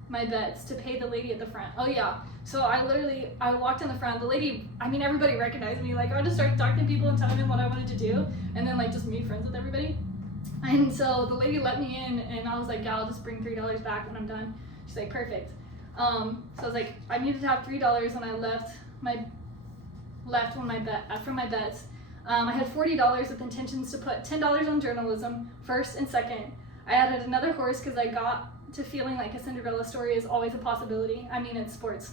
my bets to pay the lady at the front. Oh yeah. So I walked in the front. The lady, I mean, everybody recognized me. Like I just started talking to people and telling them what I wanted to do, and then like just made friends with everybody. And so the lady let me in, and I was like, yeah, I'll just bring $3 back when I'm done. She's like, perfect. So I was like, I needed to have $3 when I left from my bets. I had $40 with intentions to put $10 on journalism, first and second. I added another horse because I got to feeling like a Cinderella story is always a possibility. I mean, it's sports.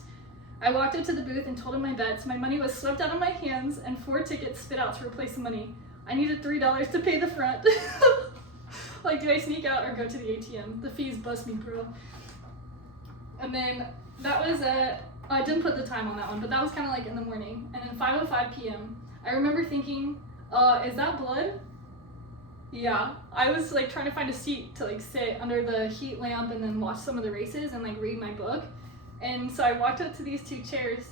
I walked up to the booth and told him my bets. My money was swept out of my hands and 4 tickets spit out to replace the money. I needed $3 to pay the front. Like, do I sneak out or go to the ATM? The fees bust me, bro. And then that was I didn't put the time on that one, but that was kind of like in the morning. And then 5:05 p.m. I remember thinking, is that blood? Yeah, I was like trying to find a seat to like sit under the heat lamp and then watch some of the races and like read my book. And so I walked up to these 2 chairs,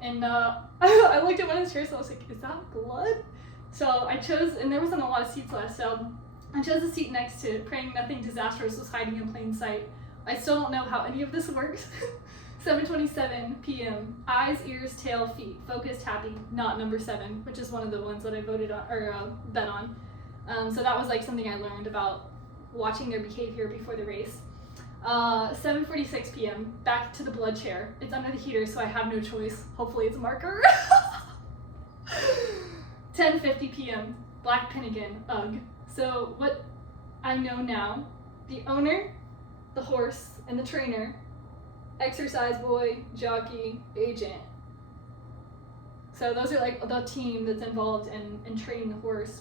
and I looked at one of the chairs and I was like, is that blood? So I chose, and there wasn't a lot of seats left, so I chose the seat next to it, praying nothing disastrous was hiding in plain sight. I still don't know how any of this works. 7:27 p.m. Eyes, ears, tail, feet. Focused, happy. Not number 7, which is one of the ones that I voted on or bet on. So that was like something I learned about watching their behavior before the race. 7:46 p.m. Back to the blood chair. It's under the heater, so I have no choice. Hopefully it's a marker. 10:50 p.m. Black pin again. Ugh. So what I know now, the owner, the horse, and the trainer, exercise boy, jockey, agent. So those are like the team that's involved in training the horse.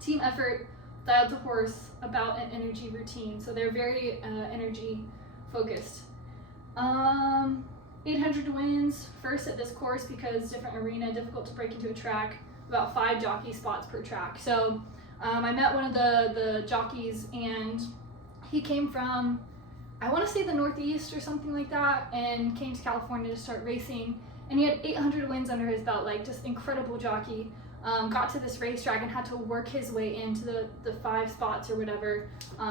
Team effort, dialed the horse, about an energy routine. So they're very energy focused. 800 wins, first at this course because different arena, difficult to break into a track, about 5 jockey spots per track. So I met one of the jockeys, and he came from, I want to say the Northeast or something like that, and came to California to start racing. And he had 800 wins under his belt, like just incredible jockey. Got to this racetrack and had to work his way into the 5 spots or whatever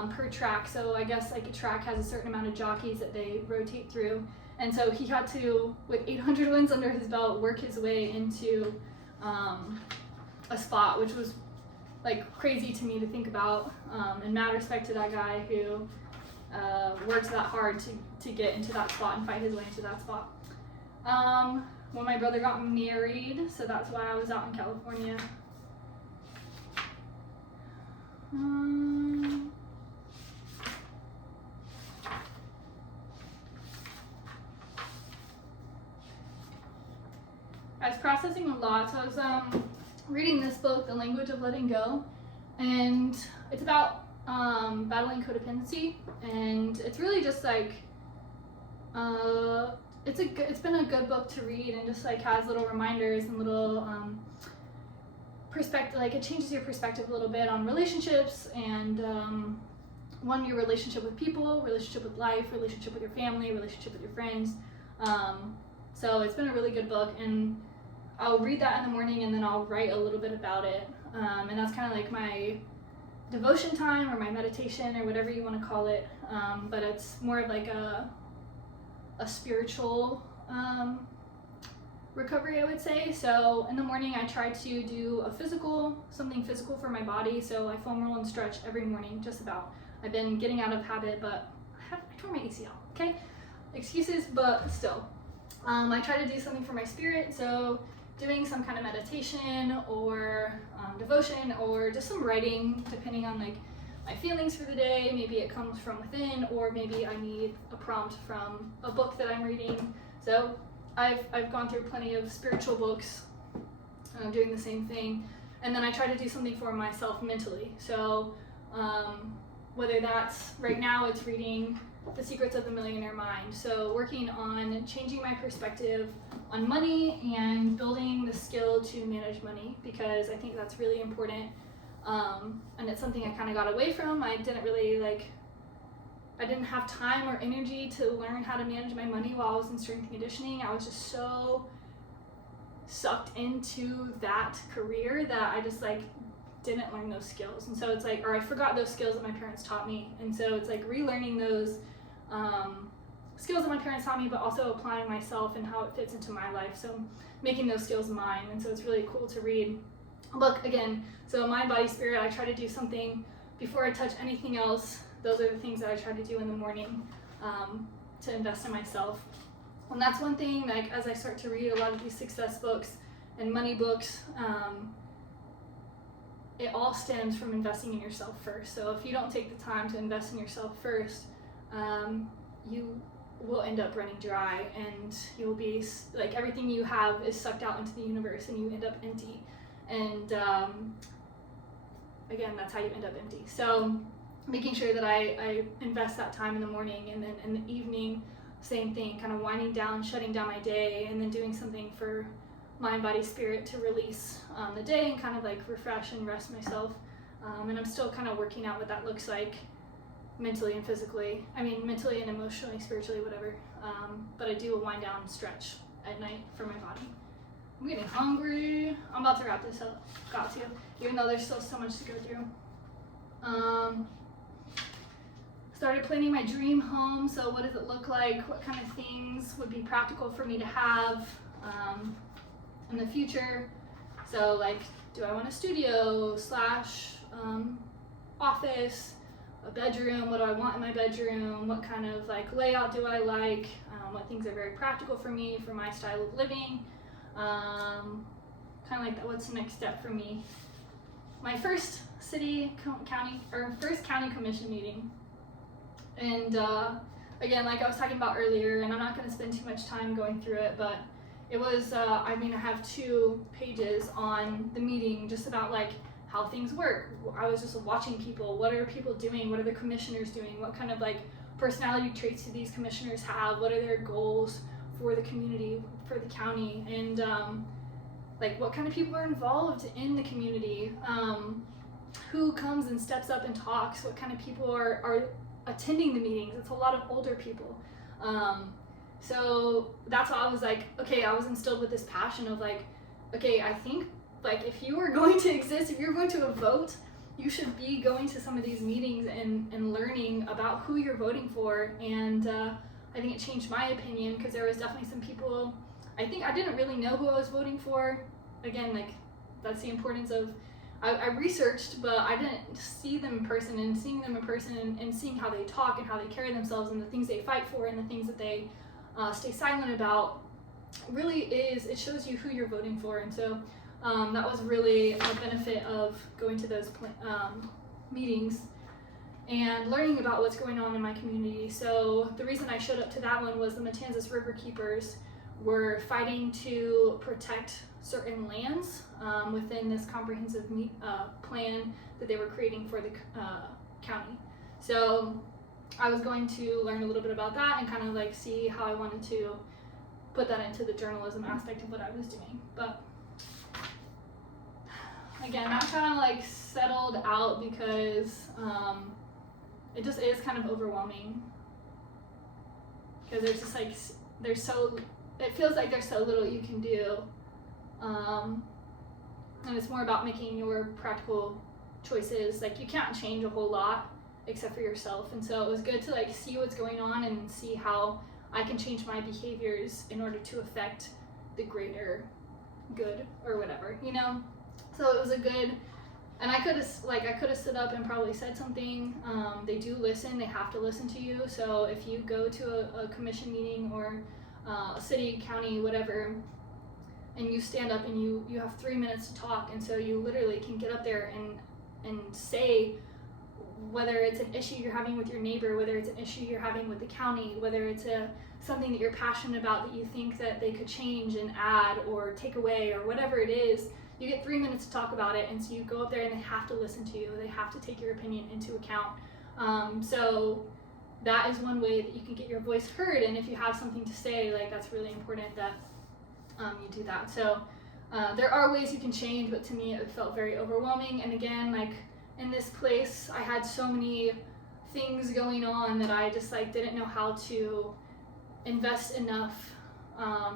per track. So I guess like a track has a certain amount of jockeys that they rotate through. And so he had to, with 800 wins under his belt, work his way into a spot, which was like crazy to me to think about. And mad respect to that guy who works that hard to get into that spot and fight his way into that spot. When my brother got married, so that's why I was out in California. I was processing a lot, so I was reading this book, The Language of Letting Go, and it's about battling codependency, and it's really just like it's been a good book to read, and just like has little reminders and little perspective, like it changes your perspective a little bit on relationships and your relationship with people, relationship with life, relationship with your family, relationship with your friends. So it's been a really good book, and I'll read that in the morning and then I'll write a little bit about it. And that's kind of like my devotion time or my meditation or whatever you want to call it. But it's more of like a spiritual recovery, I would say. So in the morning I try to do something physical for my body. So I foam roll and stretch every morning, just about. I've been getting out of habit, but I tore my ACL, okay? Excuses, but still. I try to do something for my spirit, so doing some kind of meditation or devotion or just some writing, depending on like my feelings for the day. Maybe it comes from within, or maybe I need a prompt from a book that I'm reading. So I've gone through plenty of spiritual books doing the same thing. And then I try to do something for myself mentally. So whether that's, right now it's reading The Secrets of the Millionaire Mind. So working on changing my perspective on money and building the skill to manage money, because I think that's really important. And it's something I kind of got away from. I didn't have time or energy to learn how to manage my money while I was in strength and conditioning. I was just so sucked into that career that I just like didn't learn those skills. And so it's like, or I forgot those skills that my parents taught me. And so it's like relearning those skills that my parents taught me, but also applying myself and how it fits into my life. So making those skills mine. And so it's really cool to read a book again. So Mind, Body, Spirit, I try to do something before I touch anything else. Those are the things that I try to do in the morning to invest in myself. And that's one thing, like as I start to read a lot of these success books and money books, it all stems from investing in yourself first. So if you don't take the time to invest in yourself first, you will end up running dry, and you'll be like, everything you have is sucked out into the universe and you end up empty. And again, that's how you end up empty. So making sure that I invest that time in the morning, and then in the evening, same thing, kind of winding down, shutting down my day, and then doing something for mind, body, spirit to release the day and kind of like refresh and rest myself. And I'm still kind of working out what that looks like mentally and physically. I mean, mentally and emotionally, spiritually, whatever. But I do a wind down stretch at night for my body. I'm getting hungry. I'm about to wrap this up. Got to, even though there's still so much to go through. Started planning my dream home. So what does it look like? What kind of things would be practical for me to have in the future? So like, do I want a studio / office, a bedroom? What do I want in my bedroom? What kind of like layout do I like? What things are very practical for me, for my style of living? Kind of like that. What's the next step for me? My first county commission meeting. And again, like I was talking about earlier, and I'm not going to spend too much time going through it, but it was, I have 2 pages on the meeting just about like how things work. I was just watching people. What are people doing? What are the commissioners doing? What kind of like personality traits do these commissioners have? What are their goals for the community, for the county? And like what kind of people are involved in the community? Who comes and steps up and talks? What kind of people are attending the meetings? It's a lot of older people. So that's why I was like, okay, I was instilled with this passion of like, okay, I think like if you are going to exist, if you're going to vote, you should be going to some of these meetings and learning about who you're voting for. And I think it changed my opinion, because there was definitely some people, I think I didn't really know who I was voting for. Again, like that's the importance of, I researched, but I didn't see them in person, and seeing them in person and seeing how they talk and how they carry themselves and the things they fight for and the things that they stay silent about really it shows you who you're voting for. And so that was really a benefit of going to those meetings and learning about what's going on in my community. So the reason I showed up to that one was the Matanzas River Keepers were fighting to protect certain lands within this comprehensive plan that they were creating for the county. So I was going to learn a little bit about that and kind of like see how I wanted to put that into the journalism aspect of what I was doing. But again, that kind of like settled out because it just is kind of overwhelming, because there's just like it feels like there's so little you can do, and it's more about making your practical choices. Like you can't change a whole lot except for yourself, and so it was good to like see what's going on and see how I can change my behaviors in order to affect the greater good or whatever, you know. So it was a good, and I could have stood up and probably said something. They do listen, they have to listen to you. So if you go to a commission meeting or a city, county, whatever, and you stand up and you have 3 minutes to talk, and so you literally can get up there and say whether it's an issue you're having with your neighbor, whether it's an issue you're having with the county, whether it's something that you're passionate about that you think that they could change and add or take away or whatever it is. You get 3 minutes to talk about it, and so you go up there and they have to listen to you. They have to take your opinion into account. So that is one way that you can get your voice heard, and if you have something to say, like that's really important that you do that. So there are ways you can change, but to me it felt very overwhelming. And again, like in this place, I had so many things going on that I just like didn't know how to invest enough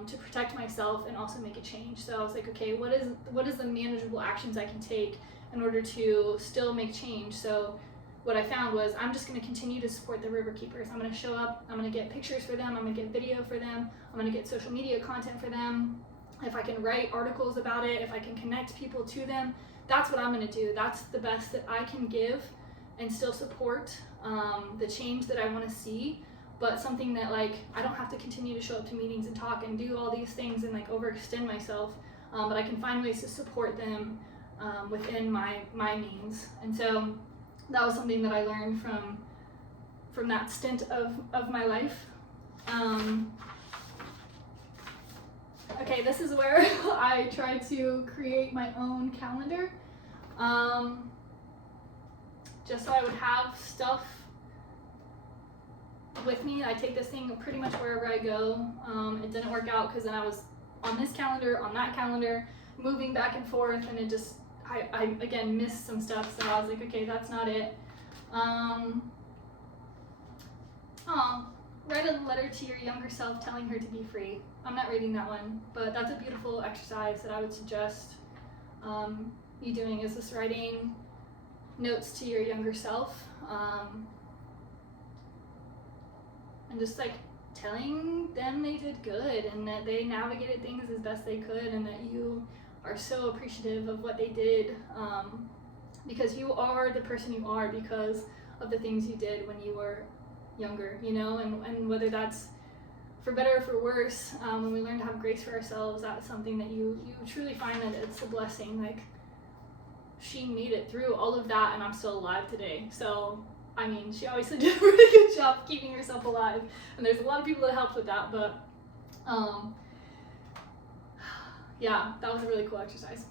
to protect myself and also make a change. So I was like, okay, what is the manageable actions I can take in order to still make change? So what I found was I'm just going to continue to support the river keepers. I'm going to show up, I'm going to get pictures for them, I'm going to get video for them, I'm going to get social media content for them. If I can write articles about it, if I can connect people to them, that's what I'm going to do. That's the best that I can give and still support the change that I want to see. But something that like I don't have to continue to show up to meetings and talk and do all these things and like overextend myself, but I can find ways to support them within my means. And so that was something that I learned from that stint of my life. Okay, this is where I try to create my own calendar, just so I would have stuff with me. I take this thing pretty much wherever I go. It didn't work out because then I was on this calendar, on that calendar, moving back and forth, and it just, I again missed some stuff, so I was like, okay, that's not it. Write a letter to your younger self telling her to be free. I'm not reading that one, but that's a beautiful exercise that I would suggest you doing, is just writing notes to your younger self. And just like telling them they did good and that they navigated things as best they could, and that you are so appreciative of what they did, because you are the person you are because of the things you did when you were younger, you know, and whether that's for better or for worse, when we learn to have grace for ourselves, that's something that you truly find that it's a blessing. Like, she made it through all of that and I'm still alive today. So I mean, she obviously did a really good job keeping herself alive, and there's a lot of people that helped with that, but yeah, that was a really cool exercise.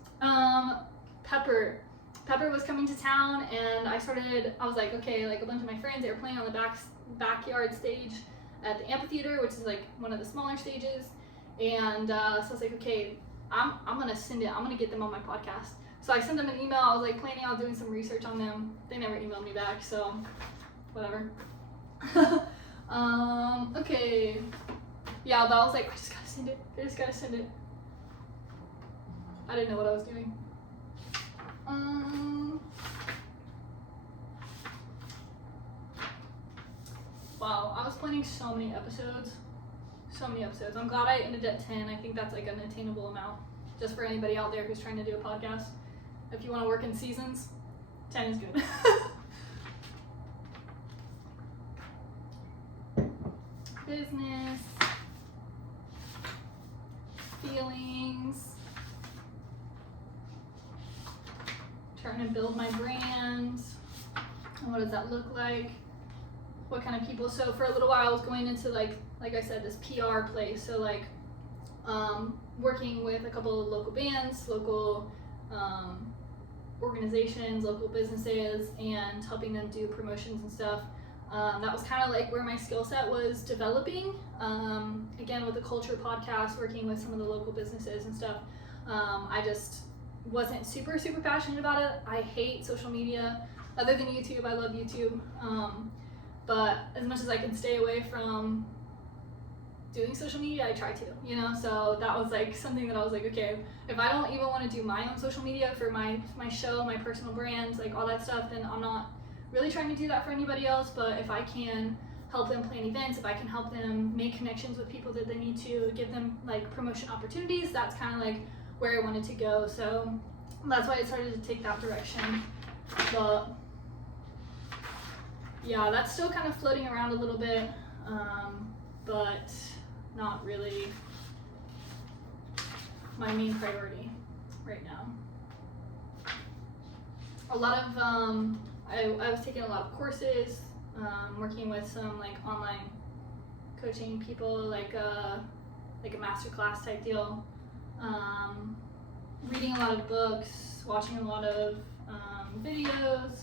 Pepper was coming to town, and I was like, okay, like a bunch of my friends, they were playing on the backyard stage at the amphitheater, which is like one of the smaller stages. And so I was like, okay, I'm gonna get them on my podcast. So I sent them an email. I was like planning on doing some research on them. They never emailed me back, so whatever. Okay. Yeah, but I was like, I just gotta send it. I didn't know what I was doing. Wow, I was planning so many episodes. I'm glad I ended at 10. I think that's like an attainable amount. Just for anybody out there who's trying to do a podcast. If you want to work in seasons, 10 is good. Business. Feelings. Trying to build my brand. And what does that look like? What kind of people? So for a little while I was going into like I said, this PR place. So like working with a couple of local bands, local organizations, local businesses, and helping them do promotions and stuff. That was kind of like where my skill set was developing. Again, with the Culture podcast, working with some of the local businesses and stuff. I just wasn't super passionate about it. I hate social media. Other than YouTube, I love YouTube. But as much as I can stay away from doing social media, I try to, you know? So that was like something that I was like, okay, if I don't even want to do my own social media for my show, my personal brands, like all that stuff, then I'm not really trying to do that for anybody else. But if I can help them plan events, if I can help them make connections with people that they need to, give them like promotion opportunities, that's kind of like where I wanted to go. So that's why I started to take that direction. But yeah, that's still kind of floating around a little bit, but not really my main priority right now. A lot of, I was taking a lot of courses, working with some like online coaching people, like a masterclass type deal, reading a lot of books, watching a lot of videos.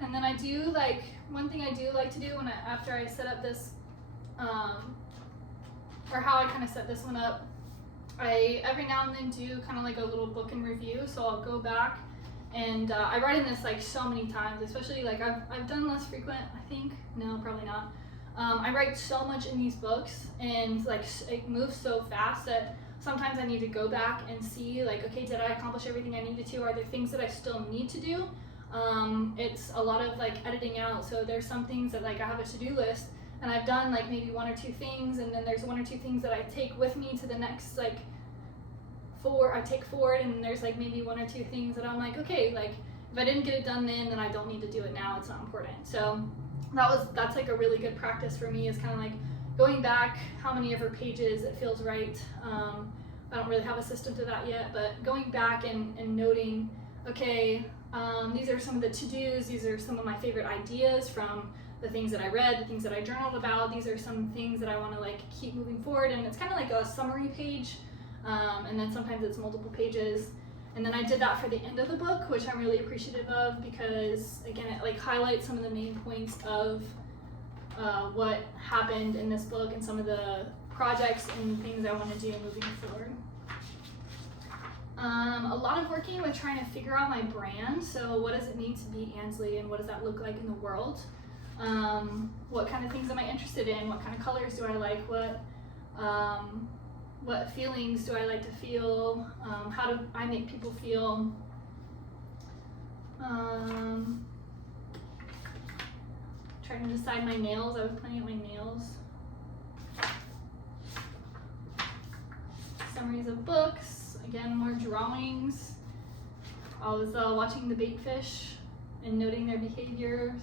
And then I do like, one thing I do like to do after I set up this, or how I kind of set this one up, I every now and then do kind of like a little book and review. So I'll go back and I write in this like so many times, especially like I've done less frequent, I think. No, probably not. I write so much in these books, and like it moves so fast that sometimes I need to go back and see like, okay, did I accomplish everything I needed to? Are there things that I still need to do? It's a lot of like editing out. So there's some things that like I have a to-do list and I've done like maybe one or two things, and then there's one or two things that I take with me to the next like I take forward, and there's like maybe one or two things that I'm like, okay, like if I didn't get it done then I don't need to do it now, it's not important. So that's like a really good practice for me, is kind of like going back how many ever pages it feels right. I don't really have a system to that yet, but going back and noting, okay, these are some of the to-dos, these are some of my favorite ideas from the things that I read, the things that I journaled about, these are some things that I want to like keep moving forward, and it's kind of like a summary page, and then sometimes it's multiple pages. And then I did that for the end of the book, which I'm really appreciative of, because again, it like highlights some of the main points of what happened in this book and some of the projects and things I want to do moving forward. A lot of working with trying to figure out my brand. So what does it mean to be Ansley, and what does that look like in the world? What kind of things am I interested in? What kind of colors do I like? What feelings do I like to feel? How do I make people feel? Trying to decide my nails. I was planning out my nails. Summaries of books. Again, more drawings. I was watching the bait fish and noting their behaviors.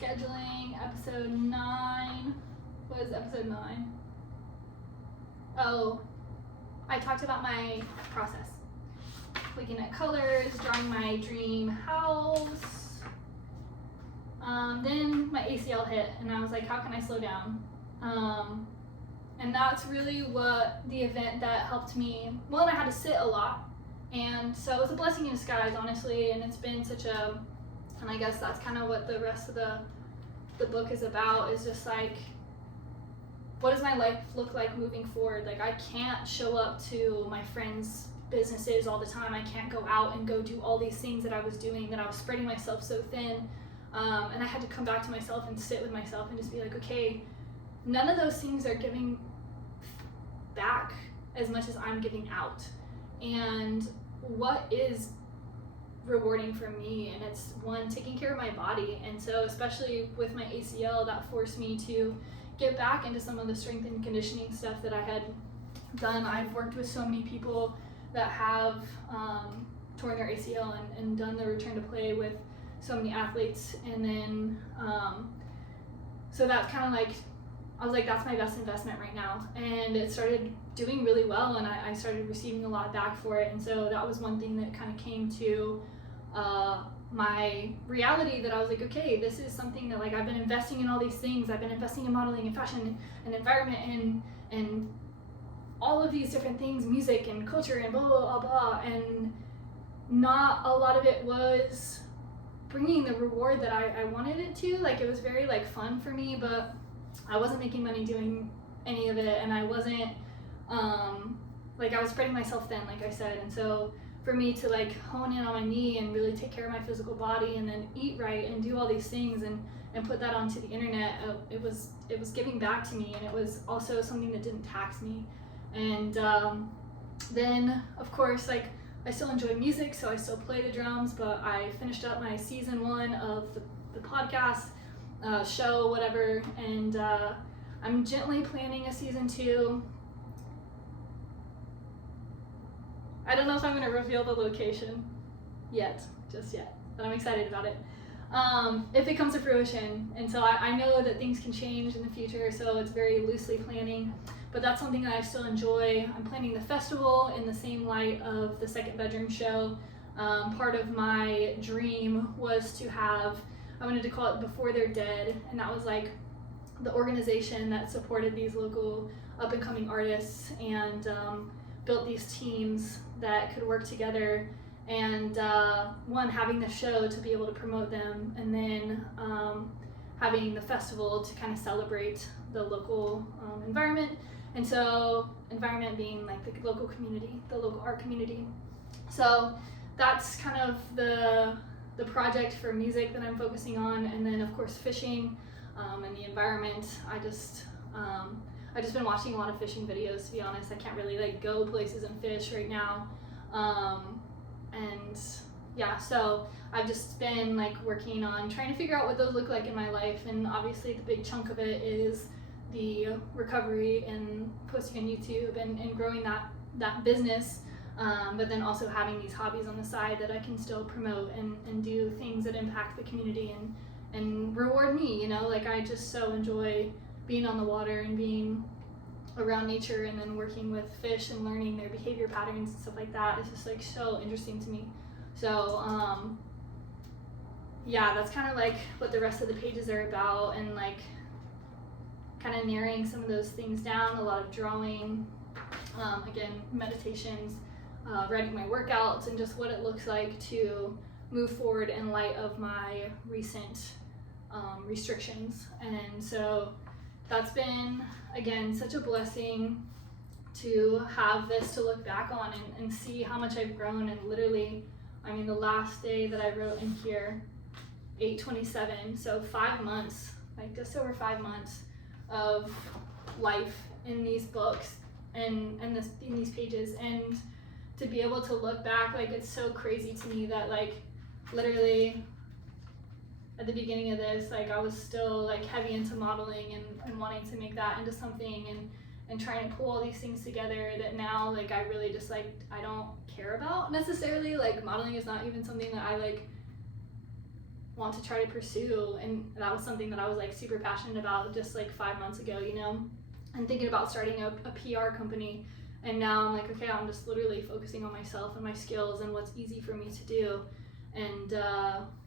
Scheduling, episode 9. What is episode 9? Oh, I talked about my process. Looking at colors, drawing my dream house, then my ACL hit, and I was like, how can I slow down? And that's really what the event that helped me. One, I had to sit a lot, and so it was a blessing in disguise, honestly. And it's been such a, and I guess that's kind of what the rest of the book is about, is just like, what does my life look like moving forward? Like, I can't show up to my friends' businesses all the time. I can't go out and go do all these things that I was doing, that I was spreading myself so thin. And I had to come back to myself and sit with myself and just be like, okay, none of those things are giving back as much as I'm giving out. And what is rewarding for me? And it's, one, taking care of my body. And so especially with my ACL, that forced me to get back into some of the strength and conditioning stuff that I had done. I've worked with so many people that have torn their ACL and done the return to play with so many athletes. And then so that kind of like, I was like, that's my best investment right now. And it started doing really well, and I started receiving a lot back for it. And so that was one thing that kind of came to my reality, that I was like, okay, this is something that, like, I've been investing in all these things. I've been investing in modeling and fashion and environment and all of these different things, music and culture and blah, blah, blah, blah. And not a lot of it was bringing the reward that I wanted it to. Like, it was very like fun for me, but I wasn't making money doing any of it, and I wasn't like, I was spreading myself thin, like I said. And so for me to like hone in on my knee and really take care of my physical body, and then eat right and do all these things and put that onto the internet, it was giving back to me, and it was also something that didn't tax me. And then of course, like, I still enjoy music, so I still play the drums, but I finished up my season 1 of the podcast show, whatever, and I'm gently planning a season 2. I don't know if I'm going to reveal the location just yet, but I'm excited about it. If it comes to fruition. And so I know that things can change in the future, so it's very loosely planning, but that's something that I still enjoy. I'm planning the festival in the same light of the Second Bedroom show. Part of my dream was to have, I wanted to call it Before They're Dead, and that was like the organization that supported these local up and coming artists and built these teams that could work together, and one, having the show to be able to promote them, and then having the festival to kind of celebrate the local environment. And so environment being like the local community, the local art community. So that's kind of the project for music that I'm focusing on. And then of course fishing and the environment. I've just been watching a lot of fishing videos, to be honest. I can't really like go places and fish right now. And yeah, so I've just been like working on trying to figure out what those look like in my life. And obviously the big chunk of it is the recovery and posting on YouTube and growing that business. But then also having these hobbies on the side that I can still promote and do things that impact the community and reward me, you know? Like, I just so enjoy being on the water and being around nature, and then working with fish and learning their behavior patterns and stuff like that. It's just like so interesting to me. So yeah, that's kind of like what the rest of the pages are about, and like kind of narrowing some of those things down. A lot of drawing, again, meditations, writing my workouts, and just what it looks like to move forward in light of my recent restrictions. And so that's been, again, such a blessing to have this to look back on and see how much I've grown. And literally, I mean, the last day that I wrote in here, 8/27, so 5 months, like just over 5 months of life in these books and in these pages. And to be able to look back, like, it's so crazy to me that, like, literally at the beginning of this, like, I was still like heavy into modeling and wanting to make that into something and trying to pull all these things together that now, like, I really just, like, I don't care about necessarily. Like, modeling is not even something that I like want to try to pursue, and that was something that I was like super passionate about just like 5 months ago, you know, and thinking about starting a PR company. And now I'm like, okay, I'm just literally focusing on myself and my skills and what's easy for me to do, and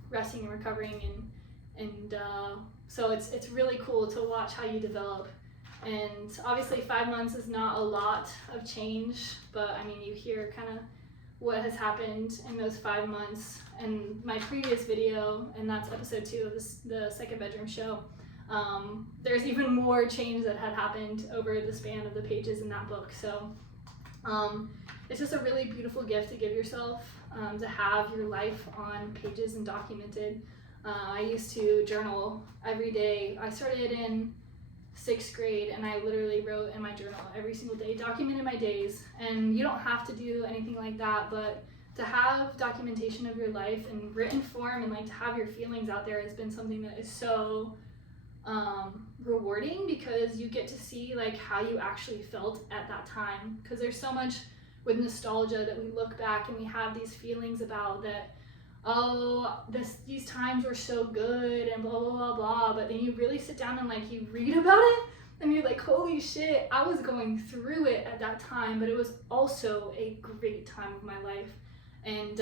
resting and recovering And so it's really cool to watch how you develop. And obviously 5 months is not a lot of change, but I mean, you hear kind of what has happened in those 5 months. And my previous video, and that's episode 2 of the second bedroom show, there's even more change that had happened over the span of the pages in that book. So it's just a really beautiful gift to give yourself, to have your life on pages and documented. I used to journal every day. I started in 6th grade, and I literally wrote in my journal every single day, documented my days. And you don't have to do anything like that, but to have documentation of your life in written form and like to have your feelings out there has been something that is so rewarding, because you get to see like how you actually felt at that time. Because there's so much with nostalgia that we look back and we have these feelings about that, oh, these times were so good and blah blah blah blah, but then you really sit down and like you read about it and you're like, holy shit, I was going through it at that time, but it was also a great time of my life. And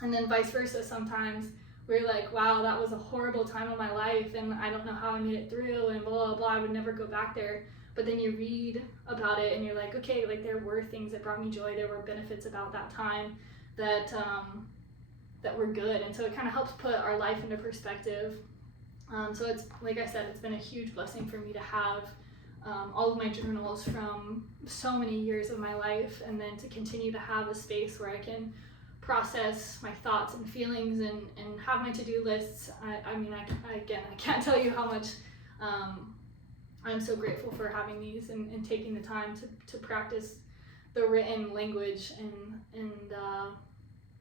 then vice versa, sometimes we're like, wow, that was a horrible time of my life and I don't know how I made it through and blah blah blah, I would never go back there. But then you read about it and you're like, okay, like there were things that brought me joy, there were benefits about that time that were good. And so it kind of helps put our life into perspective. So it's, like I said, it's been a huge blessing for me to have all of my journals from so many years of my life, and then to continue to have a space where I can process my thoughts and feelings and have my to-do lists. I mean, I can't tell you how much I'm so grateful for having these and taking the time to practice the written language and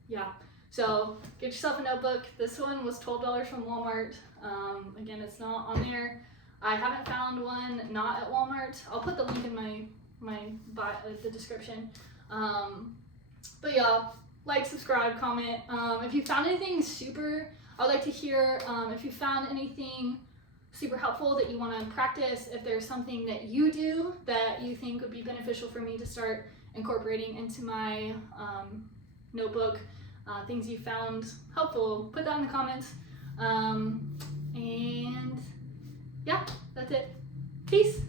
yeah. So get yourself a notebook. This one was $12 from Walmart. Again, it's not on there. I haven't found one not at Walmart. I'll put the link in the description. But yeah, like, subscribe, comment. If you found anything super, I'd like to hear if you found anything super helpful that you want to practice, if there's something that you do that you think would be beneficial for me to start incorporating into my notebook, things you found helpful, put that in the comments. And yeah, that's it. Peace.